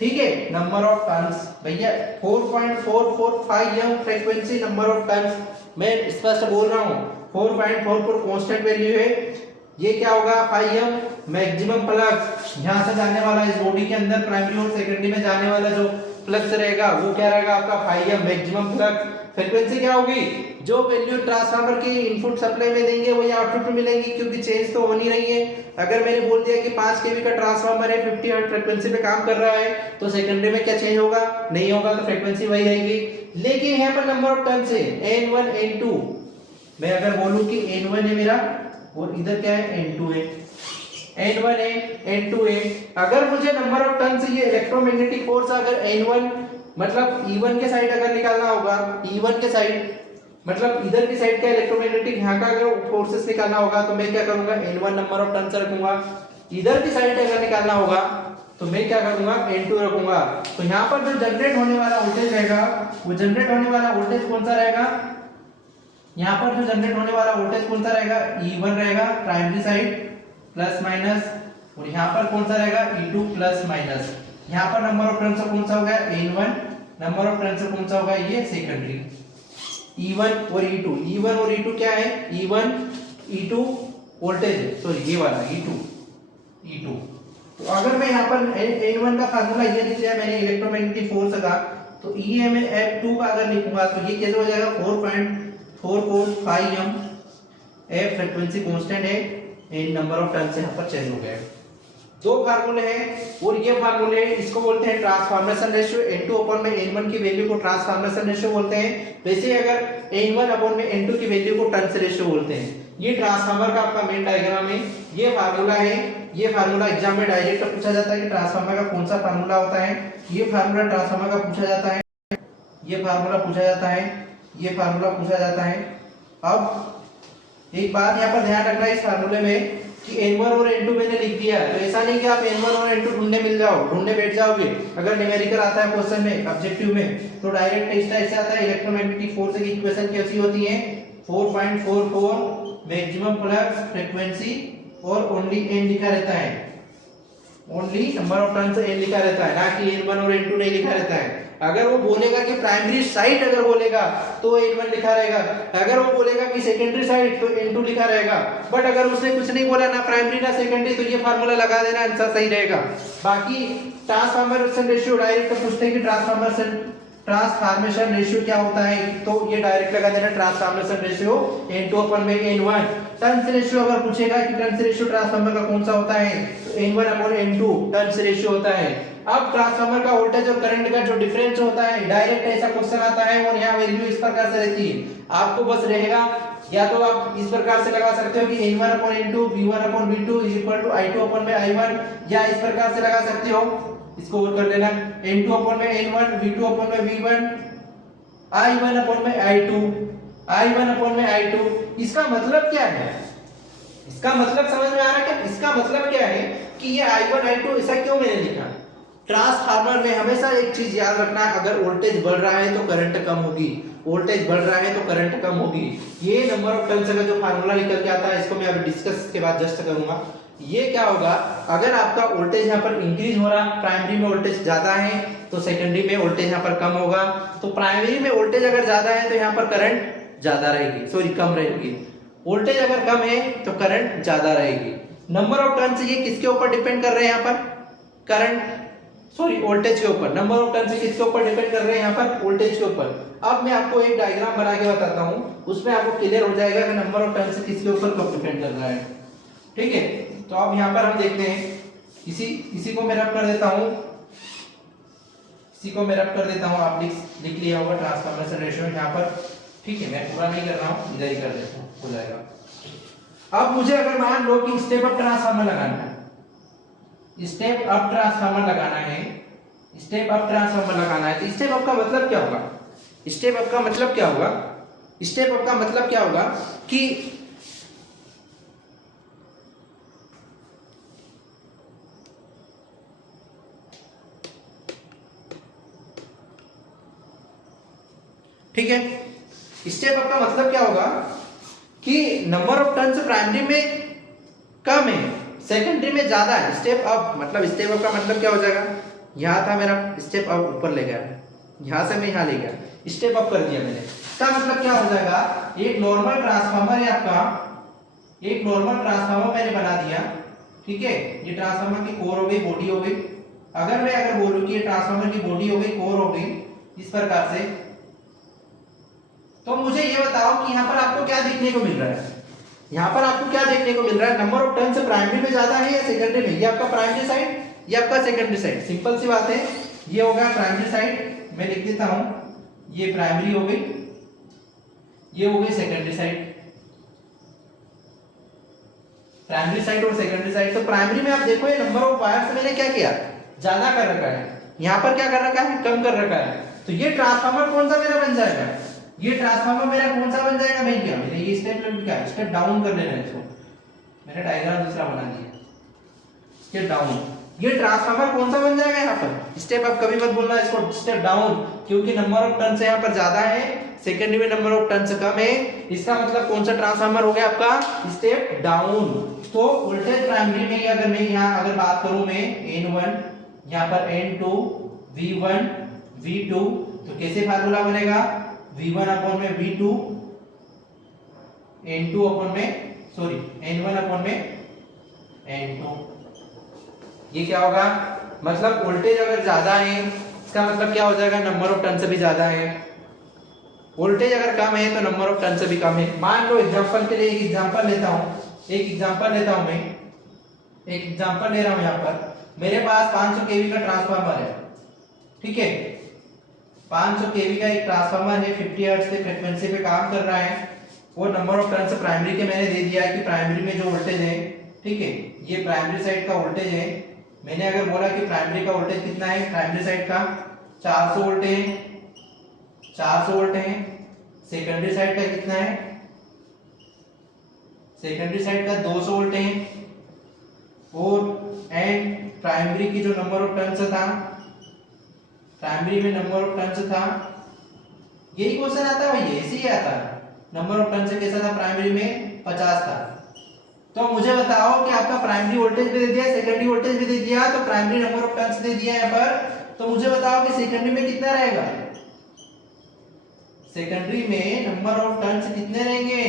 ठीक है, नंबर ऑफ टर्न्स। भैया 4.445 फ्रीक्वेंसी, नंबर ऑफ टर्न्स, मैं स्पष्ट बोल रहा हूँ। 4.44 कांस्टेंट वैल्यू है। ये क्या होगा, 5m मैक्सिमम फ्लक्स, यहां से जाने वाला इस बॉडी के अंदर प्राइमरी और सेकेंडरी में जाने वाला जो फ्लक्स रहेगा वो क्या रहेगा आपका 5m मैक्सिमम फ्लक्स। फ्रीक्वेंसी क्या होगी, जो वैल्यू ट्रांसफार्मर की इनपुट सप्लाई में देंगे वही आउटपुट में मिलेंगी, क्योंकि चेंज तो हो नहीं रही है। अगर मैंने बोल दिया कि 5 केवी का ट्रांसफार्मर है, 50 हर्ट्ज फ्रीक्वेंसी पे काम कर रहा है, तो सेकेंडरी में क्या चेंज होगा, नहीं होगा, तो फ्रीक्वेंसी वही आएगी। लेकिन यहाँ पर नंबर ऑफ टर्न्स है n1 n2। मैं अगर बोलूं कि n1 है मेरा और इधर क्या है n2 है, n1 है n2 है। अगर मुझे नंबर ऑफ टर्न्स, ये इलेक्ट्रोमैग्नेटिक फोर्स अगर n1 मतलब E1 के साइड अगर निकालना होगा, E1 के साइड मतलब इधर की साइड का इलेक्ट्रोमैग्नेटिक यहाँ का अगर फोर्सेस निकालना होगा, तो मैं क्या करूंगा, n1 नंबर ऑफ टर्न्स रखूंगा। इधर की साइड अगर निकालना होगा तो मैं क्या करूंगा, n2 रखूंगा। तो यहाँ पर जो जनरेट होने वाला वोल्टेज रहेगा, वो जनरेट होने वाला वोल्टेज कौन सा रहेगा, यहाँ पर जो जनरेट होने वाला वोल्टेज कौन सा रहेगा, E1 रहेगा प्राइमरी साइड प्लस माइनस, और यहाँ पर कौन सा रहेगा, E2 प्लस माइनस। यहाँ पर नंबर ऑफ टर्न्स कौन सा होगा, n1, नंबर ऑफ टर्न्स कौन सा होगा, ये सेकेंडरी। E1 और E2, E1 और E2 क्या है, E1 E2 वोल्टेज है, सॉरी ये वाला E2। तो अगर मैं यहाँ पर n1 का फार्मूला ये लिख लिया मैंने इलेक्ट्रोमैग्नेटिक फोर्स का, तो EMF2 का अगर लिखूंगा तो ये कैसे हो जाएगा, 4.445 f फ्रीक्वेंसी कांस्टेंट है, इन नंबर ऑफ टर्न्स यहाँ पर चेंज हो गया। दो फार्मूले हैं और ये फार्मूले इसको बोलते हैं ट्रांसफॉर्मेशन रेशियो। n2 अपॉन में n1 की वैल्यू को ट्रांसफॉर्मेशन रेशियो बोलते हैं। वैसे अगर n1 अपॉन में n2 की वैल्यू को टर्न्स रेशियो बोलते हैं। ये ट्रांसफार्मर का आपका मेन डायग्राम है, ये फार्मूला है। ये फार्मूला एग्जाम में डायरेक्ट पूछा जाता है कि ट्रांसफार्मर का कौन सा फार्मूला होता है। ये फार्मूला ट्रांसफार्मर का पूछा जाता है, ये फार्मूला पूछा जाता है, ये फार्मूला पूछा जाता है। अब एक बात यहाँ पर ध्यान रखना इस फार्मूले में कि n1 और n2 मैंने लिख दिया है, तो ऐसा नहीं कि आप n1 और n2 ढूंढने बैठ जाओगे। अगर न्यूमेरिकल आता है क्वेश्चन में, ऑब्जेक्टिव में, तो डायरेक्ट इस टाइप से आता है। इलेक्ट्रोमैग्नेटिक फोर्स की इक्वेशन कैसी होती है, 4.44 मैक्सिमम फ्लक्स फ्रीक्वेंसी और ओनली n लिखा रहता है, only number of turns n लिखा रहता है, ना कि n1 और n2 नहीं लिखा रहता है। अगर वो बोलेगा कि प्राइमरी साइड अगर बोलेगा तो n1 लिखा रहेगा, अगर वो बोलेगा कि सेकेंडरी साइड तो n2 लिखा रहेगा। बट अगर उसने कुछ नहीं बोला, ना प्राइमरी ना सेकेंडरी, तो ये फार्मूला लगा देना, आंसर सही रहेगा। बाकी ट्रांसफॉर्मेशन रेशियो डायरेक्ट पूछते हैं कि ट्रांसफॉर्मेशन रेशियो क्या होता है, तो ये डायरेक्ट लगा देना ट्रांसफॉर्मेशन रेशियो n2 अपॉन में n1। टर्न्स रेशियो अगर पूछेगा कि टर्न्स रेशियो ट्रांसफॉर्मर का कौन सा होता है, तो n1 upon n2 turns ratio होता है। अब ट्रांसफार्मर का वोल्टेज और करंट का जो डिफरेंस होता है, डायरेक्ट ऐसा क्वेश्चन आता है और यहाँ वैल्यू इस प्रकार से रहती है। आपको बस रहेगा, या तो आप इस प्रकार से लगा सकते हो कि n1 upon n2 v1 upon v2 is equal to i2 upon में i1, या इस प्रकार से लगा सकते हो, इसको और कर लेना, n2 अपॉन में n1 v2 अपॉन में v1 i1 अपॉन में i2, i1 अपॉन में i2। इसका मतलब क्या है, इसका मतलब समझ में आ रहा है क्या? इसका मतलब क्या है कि ये I1 I2 ऐसा क्यों मैंने लिखा? ट्रांसफार्मर में हमेशा एक चीज याद रखना है, अगर वोल्टेज बढ़ रहा है तो करंट कम होगी, वोल्टेज बढ़ रहा है तो करंट कम होगी। ये नंबर ऑफ टर्न्स का जो फार्मूला निकल के आता है, इसको मैं अभी डिस्कस के बाद जस्ट करूंगा। ये क्या होगा, अगर आपका वोल्टेज यहाँ पर इंक्रीज हो रहा, प्राइमरी में वोल्टेज ज्यादा है तो सेकेंडरी में वोल्टेज यहाँ पर कम होगा। तो प्राइमरी में वोल्टेज अगर ज्यादा है तो यहाँ पर करंट ज्यादा रहेगी, सॉरी कम रहेगी। वोल्टेज अगर कम है तो करंट ज्यादा रहेगी। नंबर ऑफ टर्न्स ये किसके ऊपर डिपेंड कर रहे हैं? यहाँ पर करंट, सॉरी वोल्टेज के ऊपर। नंबर ऑफ टर्न्स किसके ऊपर डिपेंड कर रहे हैं? यहाँ पर वोल्टेज के ऊपर। अब मैं आपको एक डायग्राम बना के बताता हूँ, उसमें आपको क्लियर हो जाएगा कि नंबर ऑफ टर्न्स किसके ऊपर कब डिपेंड कर रहा है। ठीक है, तो अब यहाँ पर हम देखते हैं, इसी को मैं रब कर देता हूँ, इसी को मैं रब कर देता हूँ। आप लिख लिया होगा ट्रांसफॉर्मेशन रेशियो यहाँ पर। ठीक है, मैं पूरा नहीं कर रहा हूँ, इधर ही कर देता हूँ, हो जाएगा। अब मुझे अगर मान लो कि स्टेप अप ट्रांसफार्मर लगाना है, स्टेप अप ट्रांसफार्मर लगाना है, स्टेप अप ट्रांसफार्मर लगाना है, तो स्टेप अप का मतलब क्या होगा? स्टेप अप का मतलब क्या होगा? स्टेप अप का मतलब क्या होगा कि ठीक है, स्टेप अप का मतलब क्या होगा कि नंबर ऑफ टर्न्स प्राइमरी में कम है, सेकेंडरी में ज्यादा है। स्टेप अप मतलब, स्टेप अप का मतलब क्या हो जाएगा? यहाँ था मेरा, स्टेप अप ऊपर ले गया, यहाँ से मैं यहाँ ले गया, स्टेप अप कर दिया मैंने। इसका मतलब क्या हो जाएगा? एक नॉर्मल ट्रांसफार्मर है आपका, एक नॉर्मल ट्रांसफार्मर मैंने बना दिया। ठीक है, ये ट्रांसफार्मर की कोर हो गई, बॉडी हो गई। अगर बोलूं कि ट्रांसफार्मर की बॉडी हो गई, कोर हो गई, इस प्रकार से, तो मुझे ये बताओ कि यहाँ पर आपको क्या देखने को मिल रहा है? यहाँ पर आपको क्या देखने को मिल रहा है? नंबर ऑफ टर्न्स प्राइमरी में ज्यादा है या सेकेंडरी में? ये आपका प्राइमरी साइड, ये आपका सेकेंडरी साइड। सिंपल सी बात है, ये होगा प्राइमरी साइड, मैं लिख देता हूं, ये प्राइमरी हो गई, ये हो गई सेकेंडरी साइड। प्राइमरी साइड और सेकेंडरी साइड। तो प्राइमरी में आप देखो, ये नंबर ऑफ वायर्स मैंने क्या किया? ज्यादा कर रखा है। यहाँ पर क्या कर रखा है? कम कर रखा है। तो ये ट्रांसफार्मर कौन सा मेरा बन जाएगा? ये ट्रांसफार्मर मेरा कौन सा बन जाएगा भाई? क्या मैंने ये स्टेप लेवल क्या, स्टेप डाउन कर लेना है इसको, मैंने डायग्राम दूसरा बना दिया, स्टेप डाउन। ये ट्रांसफार्मर कौन सा बन जाएगा यहाँ पर? स्टेप अप कभी मत बोलना इसको, स्टेप डाउन, क्योंकि नंबर ऑफ टर्न्स यहाँ पर ज्यादा है, सेकेंडरी में नंबर ऑफ टर्न्स कम है। इसका मतलब कौन सा ट्रांसफार्मर हो गया आपका? Step down. तो वोल्टेज प्राइमरी में अगर मैं यहाँ अगर बात करूं मैं N1, यहाँ पर N2, V1, V2, तो कैसे फार्मूला बनेगा? V1 अपॉन में V2, N2 अपॉन में, सॉरी N1 अपॉन में N2। ये क्या होगा? मतलब वोल्टेज अगर ज्यादा है, इसका मतलब क्या हो जाएगा? नंबर ऑफ टर्न से भी ज्यादा है। वोल्टेज अगर कम है तो नंबर ऑफ टर्न से भी कम है। मान लो एग्जांपल के लिए एक एग्जांपल लेता हूं, मैं एक एग्जांपल ले रहा हूं। यहाँ पर मेरे पास 500 केवी का ट्रांसफार्मर है। ठीक है, 500 केवी का एक ट्रांसफार्मर है, 50 हर्ट्ज के फ्रीक्वेंसी पे काम कर रहा है। वो नंबर ऑफ टर्न्स प्राइमरी के मैंने दे दिया है कि प्राइमरी में जो वोल्टेज है, ठीक है, ये प्राइमरी साइड का वोल्टेज है। मैंने अगर बोला कि प्राइमरी का वोल्टेज कितना है, प्राइमरी साइड का 400 वोल्ट है, 400 वोल्ट है। सेकेंडरी साइड का कितना है? सेकेंडरी साइड का 200 वोल्ट है। और एंड प्राइमरी की जो नंबर ऑफ टर्न्स था, प्राइमरी में नंबर ऑफ टर्न्स था, यही क्वेश्चन आता है भैया, ऐसे ही आता है। नंबर ऑफ टर्न्स कैसा था? प्राइमरी में 50 था। तो मुझे बताओ कि आपका प्राइमरी वोल्टेज भी दे दिया, सेकेंडरी वोल्टेज भी दे दिया, तो प्राइमरी नंबर ऑफ टर्न्स दे दिया यहाँ पर। तो मुझे बताओ कि सेकेंडरी में कितना रहेगा? सेकेंडरी में नंबर ऑफ टर्न्स कितने रहेंगे?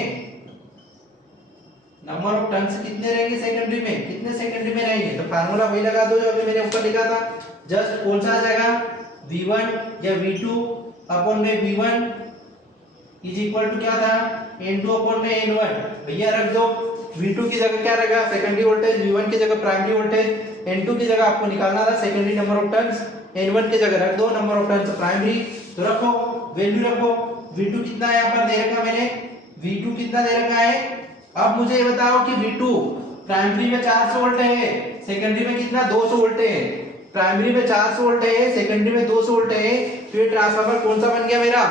नंबर ऑफ टर्न्स कितने रहेंगे सेकेंडरी में? कितने सेकेंडरी में रहेंगे? तो फार्मूला वही लगा दो जो अभी मैंने ऊपर लिखा था। जस्ट कौन सा आ जाएगा? V1 या V2 अपॉन में V1 इज इक्वल टू क्या था? N2 अपॉन में N1। भैया रख दो, V2 की जगह क्या रहेगा? सेकेंडरी वोल्टेज, V1 की जगह प्राइमरी वोल्टेज, N2 की जगह आपको निकालना था secondary number of turns, N1 की जगह रख दो नंबर ऑफ टर्न्स प्राइमरी। तो रखो, वैल्यू रखो। V2 कितना यहाँ पर दे रखा मैंने? V2 कितना दे रखा है? अब मुझे ये बताओ कि V2 प्राइमरी में 400 वोल्ट है, सेकेंडरी में कितना? 200 वोल्ट है। प्राइमरी में 400 वोल्ट है, सेकेंडरी में 200 वोल्ट है। तो ये ट्रांसफार्मर कौन सा बन गया मेरा?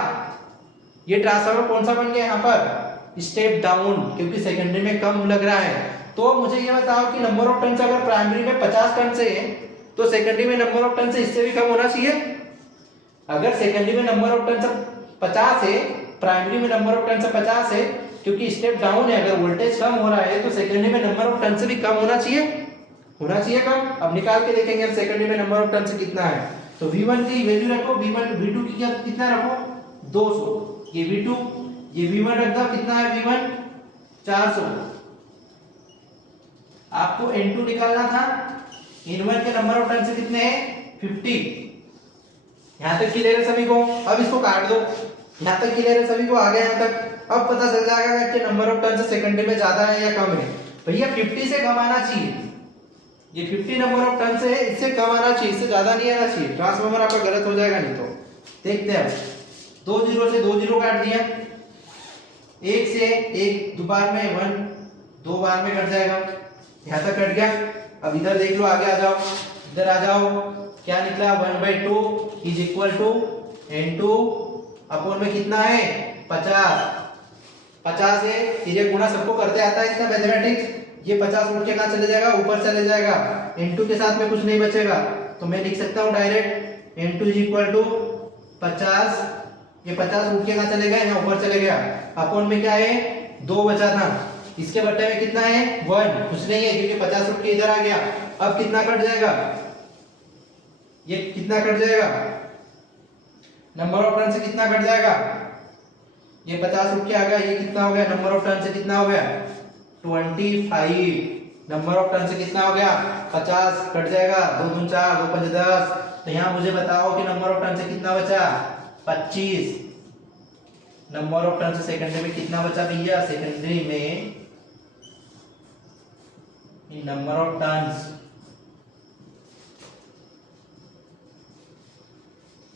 ये ट्रांसफार्मर कौन सा बन गया यहाँ पर? स्टेप डाउन, क्योंकि सेकेंडरी में कम लग रहा है। तो मुझे ये बताओ कि नंबर ऑफ टर्न्स अगर प्राइमरी में 50 टर्न्स है तो सेकेंडरी में नंबर ऑफ टर्न्स इससे भी कम होना चाहिए। अगर सेकेंडरी में नंबर ऑफ टर्न्स 50 है, प्राइमरी में नंबर ऑफ टर्न्स 50 है, क्योंकि स्टेप डाउन है, अगर वोल्टेज कम हो रहा है तो सेकेंडरी में नंबर ऑफ टर्न्स भी कम होना चाहिए, कम। अब निकाल के देखेंगे हम सेकेंडरी में नंबर ऑफ टर्न्स कितना है। तो V1 की वैल्यू रखो, V1 V2 की कितना रखो 200, ये V2, ये V1 रख दो, कितना है V1 400। आपको N2 निकालना था, N1 के नंबर ऑफ टर्न्स कितने हैं 50। यहां तक क्लियर है सभी को? अब इसको काट दो, यहां तक क्लियर है सभी को? आ गया यहां तक? अब पता चल जाएगा कि नंबर ऑफ टर्न्स सेकेंडरी में ज्यादा है या कम है। भैया 50 से कम आना चाहिए, ये 50 नंबर ऑफ टर्न्स है, इससे कम आना चाहिए, इससे ज्यादा नहीं आना चाहिए। ट्रांसफार्मर आपका गलत हो जाएगा नहीं तो। देखते हैं, 2 0 से 2 0 काट दिया, 1 से 1 दो बार में 1 2 बार में कट जाएगा, यहां तक कट गया। अब इधर देख लो, आगे आ जाओ, इधर आ जाओ, क्या निकला 1/2 is equal to N2 upon में कितना है 50 है, ये गुणा सबको करते आता है इसका मैथमेटिक्स। ये 50 उठ के कहां चले जाएगा, ऊपर चले जाएगा, N2 के साथ में कुछ नहीं बचेगा, तो मैं लिख सकता हूं direct N2 is equal to 50, ये 50 उठ के कहां चले गया, यहाँ ऊपर चले गया, अपॉन में क्या है 2 बचा था, इसके बट्टे में कितना है 1, कुछ नहीं है क्योंकि 50 उठ के इधर आ गया। अब कितना कट जाएगा, ये कितना कट जाएगा, नंबर ऑफ टर्न से कितना कट जाएगा, ये 50 उठ के आ गया, ये कितना हो गया, नंबर ऑफ टर्न से कितना हो गया 25, नंबर ऑफ टर्न से कितना हो गया 50 कट जाएगा, 2 दूनी 4 2 5 10। तो यहाँ मुझे बताओ कि नंबर ऑफ टर्न से कितना बचा 25, नंबर ऑफ टर्न से सेकेंडरी में कितना बचा भैया, सेकेंडरी में नंबर ऑफ टर्न्स,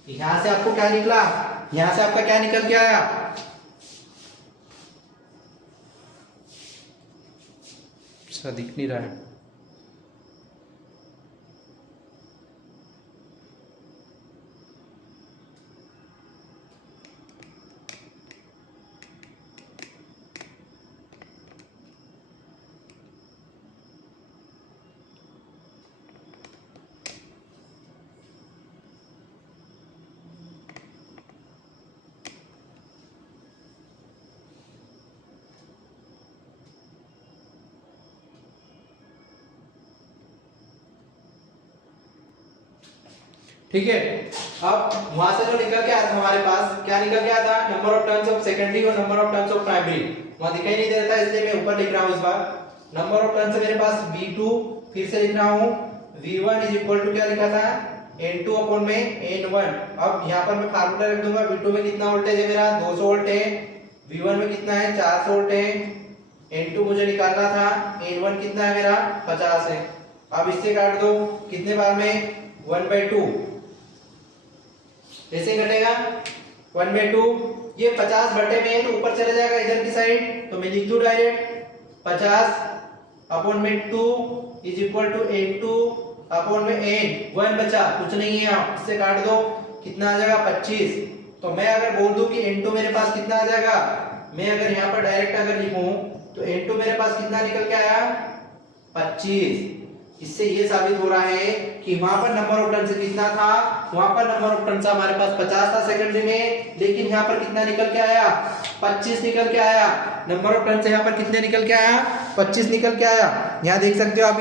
यहां से आपको क्या निकला, यहां से आपका क्या निकल के आया, अच्छा दिख नहीं रहा है, ठीक है। अब वहां से जो निकल के आया था हमारे पास, क्या निकल के आया था, number of turns of secondary और number of turns of primary, वहां दिखाई नहीं दे रहा था इसलिए मैं ऊपर लिख रहा हूं इस बार। नंबर ऑफ टर्न्स मेरे पास V2, फिर से लिख रहा हूं V1 इज इक्वल टू क्या लिखा था N2 अपॉन में N1। अब यहां पर मैं फार्मूला रख दूंगा, V2 में कितना वोल्टेज है मेरा 200 वोल्ट है, V1 में कितना है 400 वोल्ट है, N2 मुझे निकालना था, N1 कितना है मेरा 50 है। अब इससे काट दो, कितने बार में 1/2, ऐसे घटेगा 1/2, ये 50 बटे में है तो ऊपर चले जाएगा इधर की साइड, तो मैं लिख दूं डायरेक्ट 50 अपॉन में 2 is equal to N2 upon में N, 1 बचा, कुछ नहीं है, इससे काट दो, कितना आ जाएगा 25। तो मैं अगर बोल दूं कि N2 मेरे पास कितना आ जाएगा, मैं अगर यहाँ पर डायरेक्ट अगर लिखूं तो N2 मेरे पास कितना निकल के आया 25। इससे ये साबित हो रहा है कि वहां पर नंबर ऑफ टर्न्स कितना था, वहां पर नंबर ऑफ टर्न्स हमारे पास 50 था सेकेंडरी में, लेकिन यहाँ पर कितना निकल के आया 25 निकल के आया। नंबर ऑफ टर्न्स यहाँ पर कितने निकल के आया 25 निकल के आया। यहाँ देख सकते हो आप,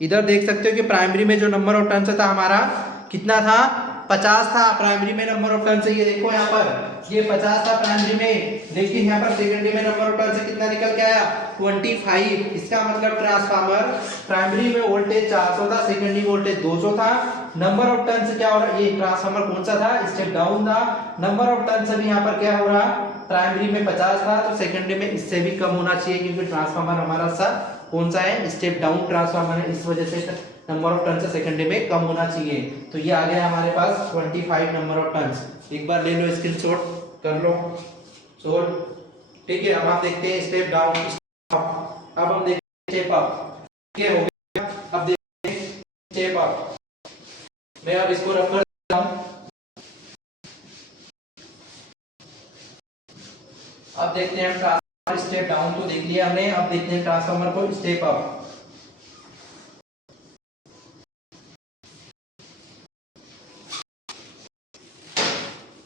इधर देख सकते हो कि प्राइमरी में जो नंबर ऑफ टर्न्स था हमारा कितना था 50 था प्राइमरी में नंबर ऑफ टर्न्स, ये देखो यहाँ पर ये 50 था प्राइमरी में, लेकिन यहाँ पर सेकेंडरी में नंबर ऑफ टर्न्स कितना निकल के आया 25। इसका मतलब ट्रांसफार्मर प्राइमरी में वोल्टेज 400 था, सेकेंडरी वोल्टेज 200 था। नंबर ऑफ टर्न्स क्या हो रहा है, ये ट्रांसफार्मर कौन सा था, स्टेप डाउन था। नंबर ऑफ टर्न्स अभी यहाँ पर क्या हो रहा, प्राइमरी में 50 था तो सेकेंडरी में इससे भी कम होना चाहिए, क्योंकि ट्रांसफार्मर हमारा सा कौन सा है, स्टेप डाउन ट्रांसफार्मर है, इस वजह से नंबर ऑफ टर्न्स सेकेंडरी में कम होना चाहिए। तो ये आ गया हमारे पास 25 नंबर ऑफ टर्न्स। एक बार ले लो स्क्रीनशॉट कर लो सोल्व, ठीक है। अब हम देखते हैं स्टेप डाउन, अब हम देखते हैं स्टेप अप, ठीक है हो गया। अब देखते हैं स्टेप अप, मैं अब इसको रफ कर देता हूं। अब देखते हैं हम स्टेप डाउन तो देख लिया हमने, अब देखते हैं ट्रांसफार्मर को स्टेप अप।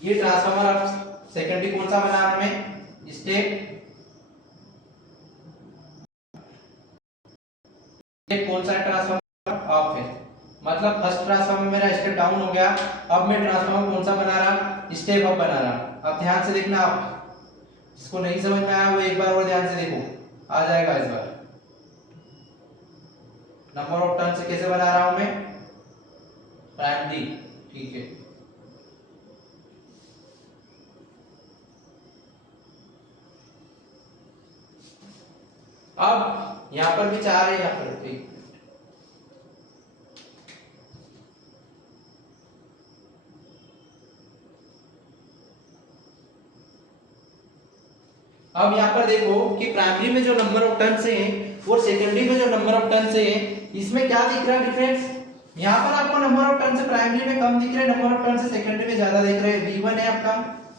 ये ट्रांसफार्मर अब सेकेंडरी कौन सा बना हमें, स्टेप कौन सा ट्रांसफार्मर अप है, मतलब फर्स्ट ट्रांसफार्मर मेरा स्टेप डाउन हो गया, अब मैं ट्रांसफार्मर कौन सा बना रहा, स्टेप अप बना रहा। अब ध्यान से देखना, आप जिसको नहीं समझ में आया वो एक बार और ध्यान से देखो, आ जाएगा इस बार। नंबर ऑफ टर्न से कैसे बना रहा हूं मैं, प्राइमरी, ठीक है। अब यहां पर भी 4 है, यहां पर ठीक। अब यहाँ पर देखो कि प्राइमरी में जो नंबर ऑफ टर्न्स हैं और सेकेंडरी में जो नंबर ऑफ टर्न्स हैं, इसमें क्या दिख रहा है डिफरेंस। यहाँ पर आपको नंबर ऑफ टर्न्स प्राइमरी में कम दिख रहे हैं, नंबर ऑफ टर्न्स सेकेंडरी में ज्यादा दिख रहे हैं। V1 है आपका,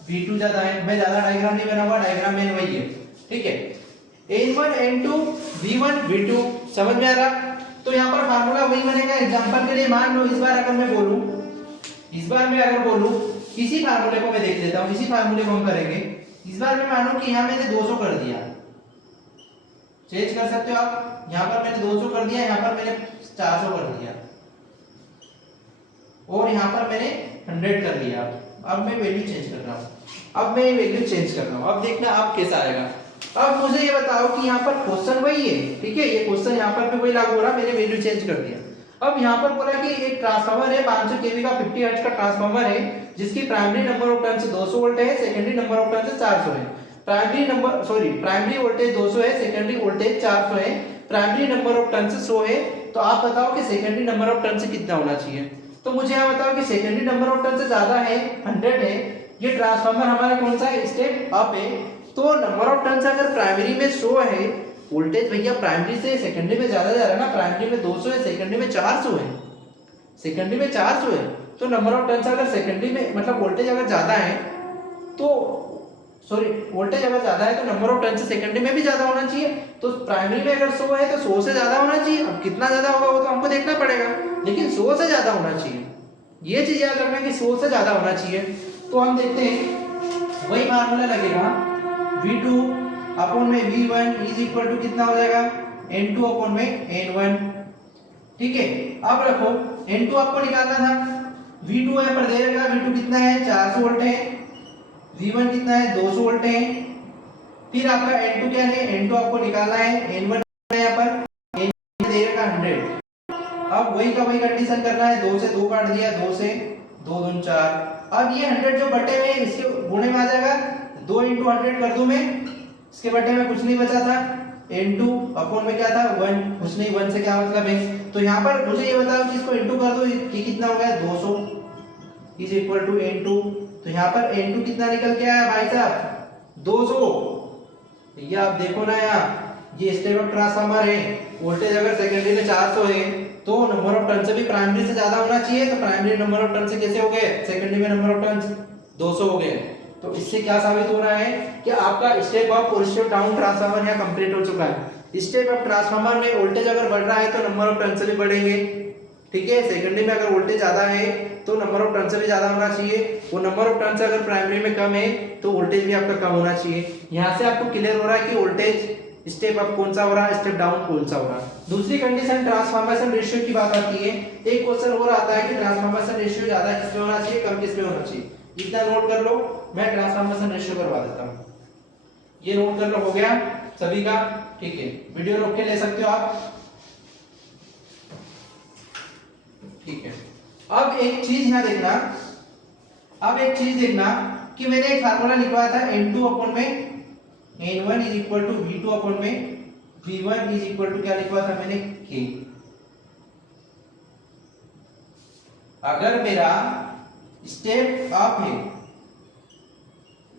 V2 ज्यादा है। मैं ज्यादा डायग्राम नहीं बना हुआ, डायग्राम में वही है, ठीक है। N1 N2 V1 V2 समझ में आ रहा। तो यहाँ पर फार्मूला वही बनेगा। एग्जांपल के लिए मान लो इस बार अगर मैं बोलूं, इस बार मैं अगर बोलूं, इसी फार्मूले को मैं देख लेता हूं, इसी फार्मूले को हम करेंगे। इस बार मैं मानूं कि यहाँ मैंने 200 कर दिया, चेंज कर सकते हो आप। यहाँ पर मैंने 200 कर दिया, यहाँ पर मैंने 400 कर दिया, और यहाँ पर मैंने 100 कर लिया। अब मैं वैल्यू चेंज कर रहा हूँ, अब मैं वैल्यू चेंज कर रहा हूँ। अब देखना अब कैसा आएगा। अब मुझे ये बताओ कि यहाँ पर क्वेश्चन वही है, ठीक है, ये क्वेश्चन यहाँ पर भी वही लागू हो रहा, मैंने वैल्यू चेंज कर दिया। अब यहाँ पर बोला कि एक ट्रांसफार्मर है 500 केवी का 50 हर्ट्ज का ट्रांसफार्मर है, जिसकी primary number of turns 200 volt है, सेकेंडरी नंबर ऑफ टर्न्स 400 है। प्राइमरी वोल्टेज 200 है, सेकेंडरी वोल्टेज 400 है, प्राइमरी नंबर ऑफ टर्न्स 100 है। तो आप बताओ कि सेकेंडरी नंबर ऑफ टर्न्स कितना होना चाहिए। तो मुझे यहाँ बताओ कि सेकेंडरी नंबर ऑफ टर्न्स ज्यादा है, 100 है। ये ट्रांसफार्मर हमारा कौन सा है, स्टेप अप है। तो नंबर ऑफ टर्न्स अगर प्राइमरी में 100 है, वोल्टेज भैया प्राइमरी से सेकेंडरी में ज्यादा जा रहा है ना, प्राइमरी में 200 है, सेकेंडरी में 400 है, सेकेंडरी में 400 है। तो नंबर ऑफ टर्न्स अगर सेकेंडरी में मतलब वोल्टेज अगर ज्यादा है तो वोल्टेज अगर ज्यादा है तो नंबर ऑफ टर्न्स सेकेंडरी में भी ज्यादा होना चाहिए। तो प्राइमरी में अगर 100 है तो 100 से ज्यादा होना चाहिए। अब कितना ज्यादा होगा वो तो हमको देखना पड़ेगा, लेकिन 100 से ज्यादा होना चाहिए। ये चीज याद रखना कि 100 से ज्यादा होना चाहिए। तो हम देखते हैं, वही फार्मूला लगेगा, V2 अपॉन में V1 इज इक्वल टू कितना हो जाएगा, N2 अपॉन में N1, ठीक है। अब रखो N2 आपको निकालना था, V2 है पर दे रखा, V2 कितना है 400 वोल्ट है, V1 कितना है 200 वोल्ट है। फिर आपका N2 क्या है, N2 आपको निकालना है, N1 यहाँ पर N दे रखा 100। अब वही का वही कंडीशन करना है, 2 से 2 काट दिया, 2 से 2 दूनी 4। अब ये 100 जो बटे में इसके गुणे में आ जाएगा, 2 × 100 कर दूं मैं, इसके बटे में कुछ नहीं बचा था, N2 अपॉन में क्या था 1, कुछ नहीं, 1 से क्या मतलब है। तो यहाँ पर मुझे ये बताओ कि इसको N2 कर दो, ये कितना हो गया 200 इज इक्वल टू N2। तो यहाँ पर N2 कितना निकल के आया भाई साहब 200। ये आप देखो ना यहाँ, ये स्टेप अप ट्रांसफार्मर है, वोल्टेज अगर सेकेंडरी में 400 है तो नंबर ऑफ टर्न से भी प्राइमरी से ज्यादा होना चाहिए। तो प्राइमरी नंबर ऑफ टर्न से कैसे हो गए, सेकेंडरी में नंबर ऑफ टर्न 200 हो गए। तो इससे क्या साबित हो रहा है कि आपका स्टेप अप और स्टेप डाउन ट्रांसफार्मर यहाँ कंप्लीट हो चुका है। स्टेप अप ट्रांसफार्मर में वोल्टेज अगर बढ़ रहा है तो नंबर ऑफ टर्न भी बढ़ेंगे, ठीक है। सेकेंडरी में अगर वोल्टेज ज्यादा है तो नंबर ऑफ टर्न भी ज्यादा होना चाहिए, वो नंबर ऑफ टर्न अगर प्राइमरी में कम है तो वोल्टेज भी आपका कम होना चाहिए। यहाँ से आपको क्लियर हो रहा है कि वोल्टेज स्टेप अप कौन सा हो रहा है, स्टेप डाउन कौन सा हो रहा है। दूसरी कंडीशन ट्रांसफॉर्मेशन रेशियो की बात आती है। एक क्वेश्चन और आता है कि ट्रांसफॉर्मेशन रेशियो ज्यादा किसमें होना चाहिए, कम किसमें होना चाहिए। इतना नोट कर लो, मैं ट्रांसफॉर्मेशन रेशियो करवा देता हूं। ये नोट कर लो, हो गया सभी का, ठीक है। वीडियो रोक के ले सकते हो आप, ठीक है। अब एक चीज यहाँ देखना, अब एक चीज देखना कि मैंने एक फार्मूला लिखवाया था N2 अपॉन में N1 is equal to V2 upon में V1 इज इक्वल टू क्या लिखवा था मैंने K। अगर मेरा स्टेप अप है,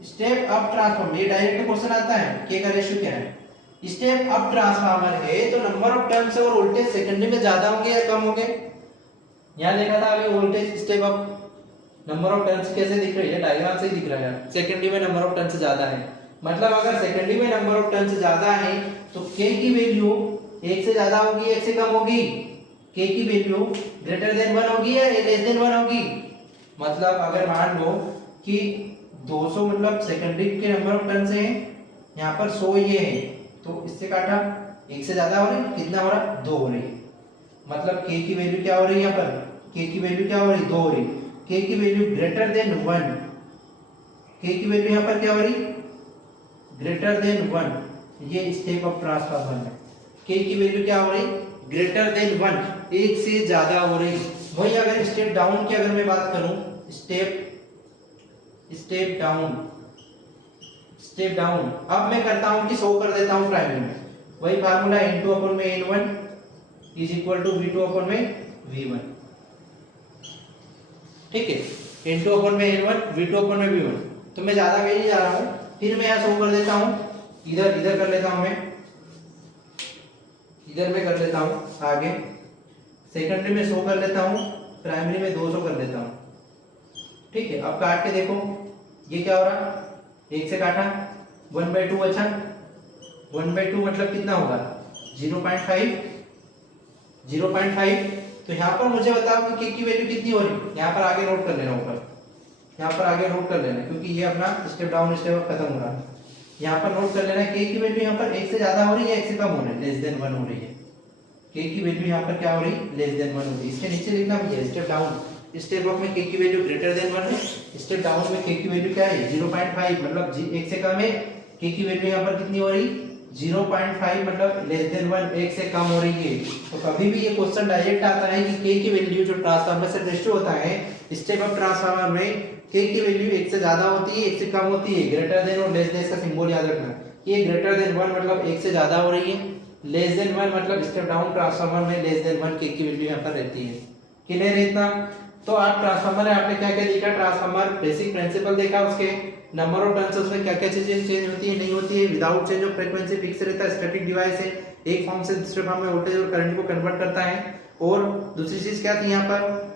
स्टेप अप ट्रांसफॉर्मर, ये डायरेक्ट क्वेश्चन आता है K का रेशियो क्या है। स्टेप अप ट्रांसफॉर्मर है तो नंबर ऑफ टर्न्स और वोल्टेज सेकेंडरी में ज्यादा होंगे या कम होंगे। यहाँ देखा था अभी voltage step up, number of turns कैसे दिख रही है, डायग्राम से ही दिख रहा है। सेकेंडरी में नंबर ऑफ टर्न्स ज्यादा है, मतलब अगर सेकेंडरी में नंबर ऑफ टर्न्स ज्यादा है तो के की वैल्यू 1 से ज्यादा होगी 1 से कम होगी, के की वैल्यू ग्रेटर देन 1 होगी या लेस देन 1 होगी। मतलब अगर मान लो कि 200 मतलब सेकेंडरी के नंबर ऑफ टर्न्स हैं, यहाँ पर 100 ये है, तो इससे काटा 1 से ज्यादा हो रही, कितना हो रहा 2 हो रही। मतलब के की वैल्यू क्या हो रही है, यहाँ पर के की वैल्यू क्या हो रही 2 हो रही। के की वैल्यू ग्रेटर देन 1, के की वैल्यू यहाँ पर क्या हो रही ग्रेटर देन 1, ये स्टेप ऑफ ट्रांसफॉर्मर है। के की वैल्यू क्या हो रही ग्रेटर देन 1, 1 से ज्यादा हो रही। वही अगर स्टेप डाउन की अगर मैं बात करूं, स्टेप डाउन अब मैं करता हूं कि 100 कर देता हूं प्राइमरी में। वही फार्मूला n2 अपॉन में n1 is equal to v2 upon में v1। ठीक है, n2 अपॉन में n1 v2 अपॉन में v1। तो मैं ज्यादा कहीं नहीं जा रहा हूं, फिर मैं यहाँ 100 कर देता हूं, इधर कर लेता हूं, मैं इधर में कर लेता हूं, आगे सेकेंडरी में 100 कर लेता हूं, प्राइमरी में 200 कर लेता हूं। ठीक है, अब काट के देखो ये क्या हो रहा, 1 से काटा 1/2 बचा, 1/2 मतलब कितना होगा 0.5। तो यहाँ पर मुझे बताओ कि के की वैल्यू कितनी हो रही, यहाँ पर आगे नोट कर लेना, ऊपर यहाँ पर आगे नोट कर लेना, क्योंकि ये अपना स्टेप डाउन स्टेप खत्म हो रहा है। यहाँ पर नोट कर लेना के की वैल्यू यहाँ पर 1 से ज्यादा हो रही है 1 से कम हो रही है, लेस देन 1 हो रही है। के की वैल्यू यहाँ पर क्या हो रही लेस देन 1 हो रही है। इसके नीचे लिखना भैया स्टेप डाउन, स्टेप अप में के की वैल्यू ग्रेटर देन 1 है, स्टेप डाउन में के की वैल्यू क्या है 0.5, मतलब 1 से कम है। के की वैल्यू यहाँ पर कितनी हो रही 0.5, मतलब लेस देन 1, 1 से कम हो रही है। तो कभी भी ये क्वेश्चन डायरेक्ट आता है कि के की वैल्यू जो ट्रांसफार्मर से रेशियो होता है स्टेप अप ट्रांसफार्मर में, के की वैल्यू 1 से ज्यादा होती है 1 से कम होती है, ग्रेटर देन और लेस देन का सिंबल याद रखना। ये ग्रेटर देन 1 मतलब 1 से ज्यादा हो रही है, लेस देन 1 मतलब स्टेप डाउन ट्रांसफार्मर में लेस देन 1 के की वैल्यू यहाँ पर रहती है। क्लियर है इतना। तो आप ट्रांसफार्मर है, आपने क्या क्या देखा, ट्रांसफार्मर बेसिक प्रिंसिपल देखा, उसके नंबर ऑफ टर्न्स उसमें क्या क्या चीजें चेंज होती है नहीं होती है, without change of frequency fix रहता है, स्टैटिक डिवाइस है, एक फॉर्म से दूसरे फॉर्म में वोल्टेज और करंट को कन्वर्ट करता है। और दूसरी चीज क्या थी यहाँ पर,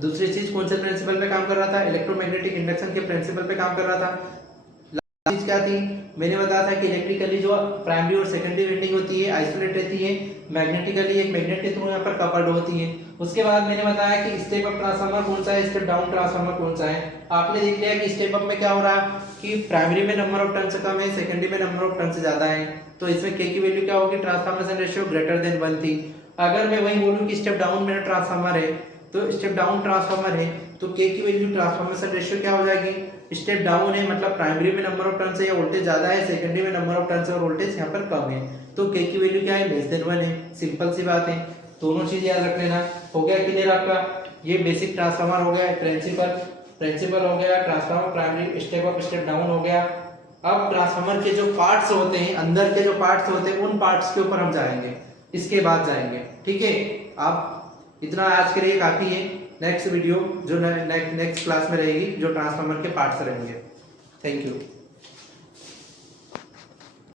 दूसरी चीज कौन से प्रिंसिपल पे काम कर रहा था, इलेक्ट्रोमैग्नेटिक इंडक्शन के प्रिंसिपल पे काम कर रहा था। चीज क्या थी, मैंने बताया था कि इलेक्ट्रिकली जो प्राइमरी और सेकेंडरी वाइंडिंग होती है आइसोलेट रहती है, मैग्नेटिकली एक मैग्नेट के थ्रू यहाँ पर कपल्ड होती है। उसके बाद मैंने बताया कि स्टेप अप ट्रांसफार्मर कौन सा है, स्टेप डाउन ट्रांसफार्मर कौन सा है। आपने देख लिया कि स्टेप अप में क्या हो रहा है कि प्राइमरी में नंबर ऑफ टर्न्स कम है, सेकेंडरी में नंबर ऑफ टर्न्स ज्यादा है, तो इसमें के की वैल्यू क्या होगी, ट्रांसफॉर्मेशन रेशियो ग्रेटर देन 1 थी। अगर मैं वही बोलूं कि स्टेप डाउन में ट्रांसफार्मर है, तो स्टेप डाउन ट्रांसफार्मर है तो के की वैल्यू ट्रांसफॉर्मेशन रेशियो क्या हो जाएगी, स्टेप डाउन है मतलब प्राइमरी में नंबर ऑफ टर्न्स है या वोल्टेज ज्यादा है, सेकेंडरी में नंबर ऑफ टर्न्स है और वोल्टेज यहाँ पर कम है, तो के की वैल्यू क्या है लेस देन 1 है। सिंपल सी बात है, दोनों चीज याद रख लेना। हो गया क्लियर आपका, ये बेसिक ट्रांसफार्मर हो गया, प्रिंसिपल हो गया, transformer primary step up step down हो गया। अब ट्रांसफार्मर के जो पार्ट्स होते हैं, अंदर के जो पार्ट्स होते हैं, उन पार्ट्स के ऊपर हम जाएंगे, इसके बाद जाएंगे। ठीक है, आप इतना आज के लिए काफी है। नेक्स्ट वीडियो जो नेक्स्ट क्लास में रहेगी जो ट्रांसफार्मर के पार्ट्स रहेंगे। Thank you.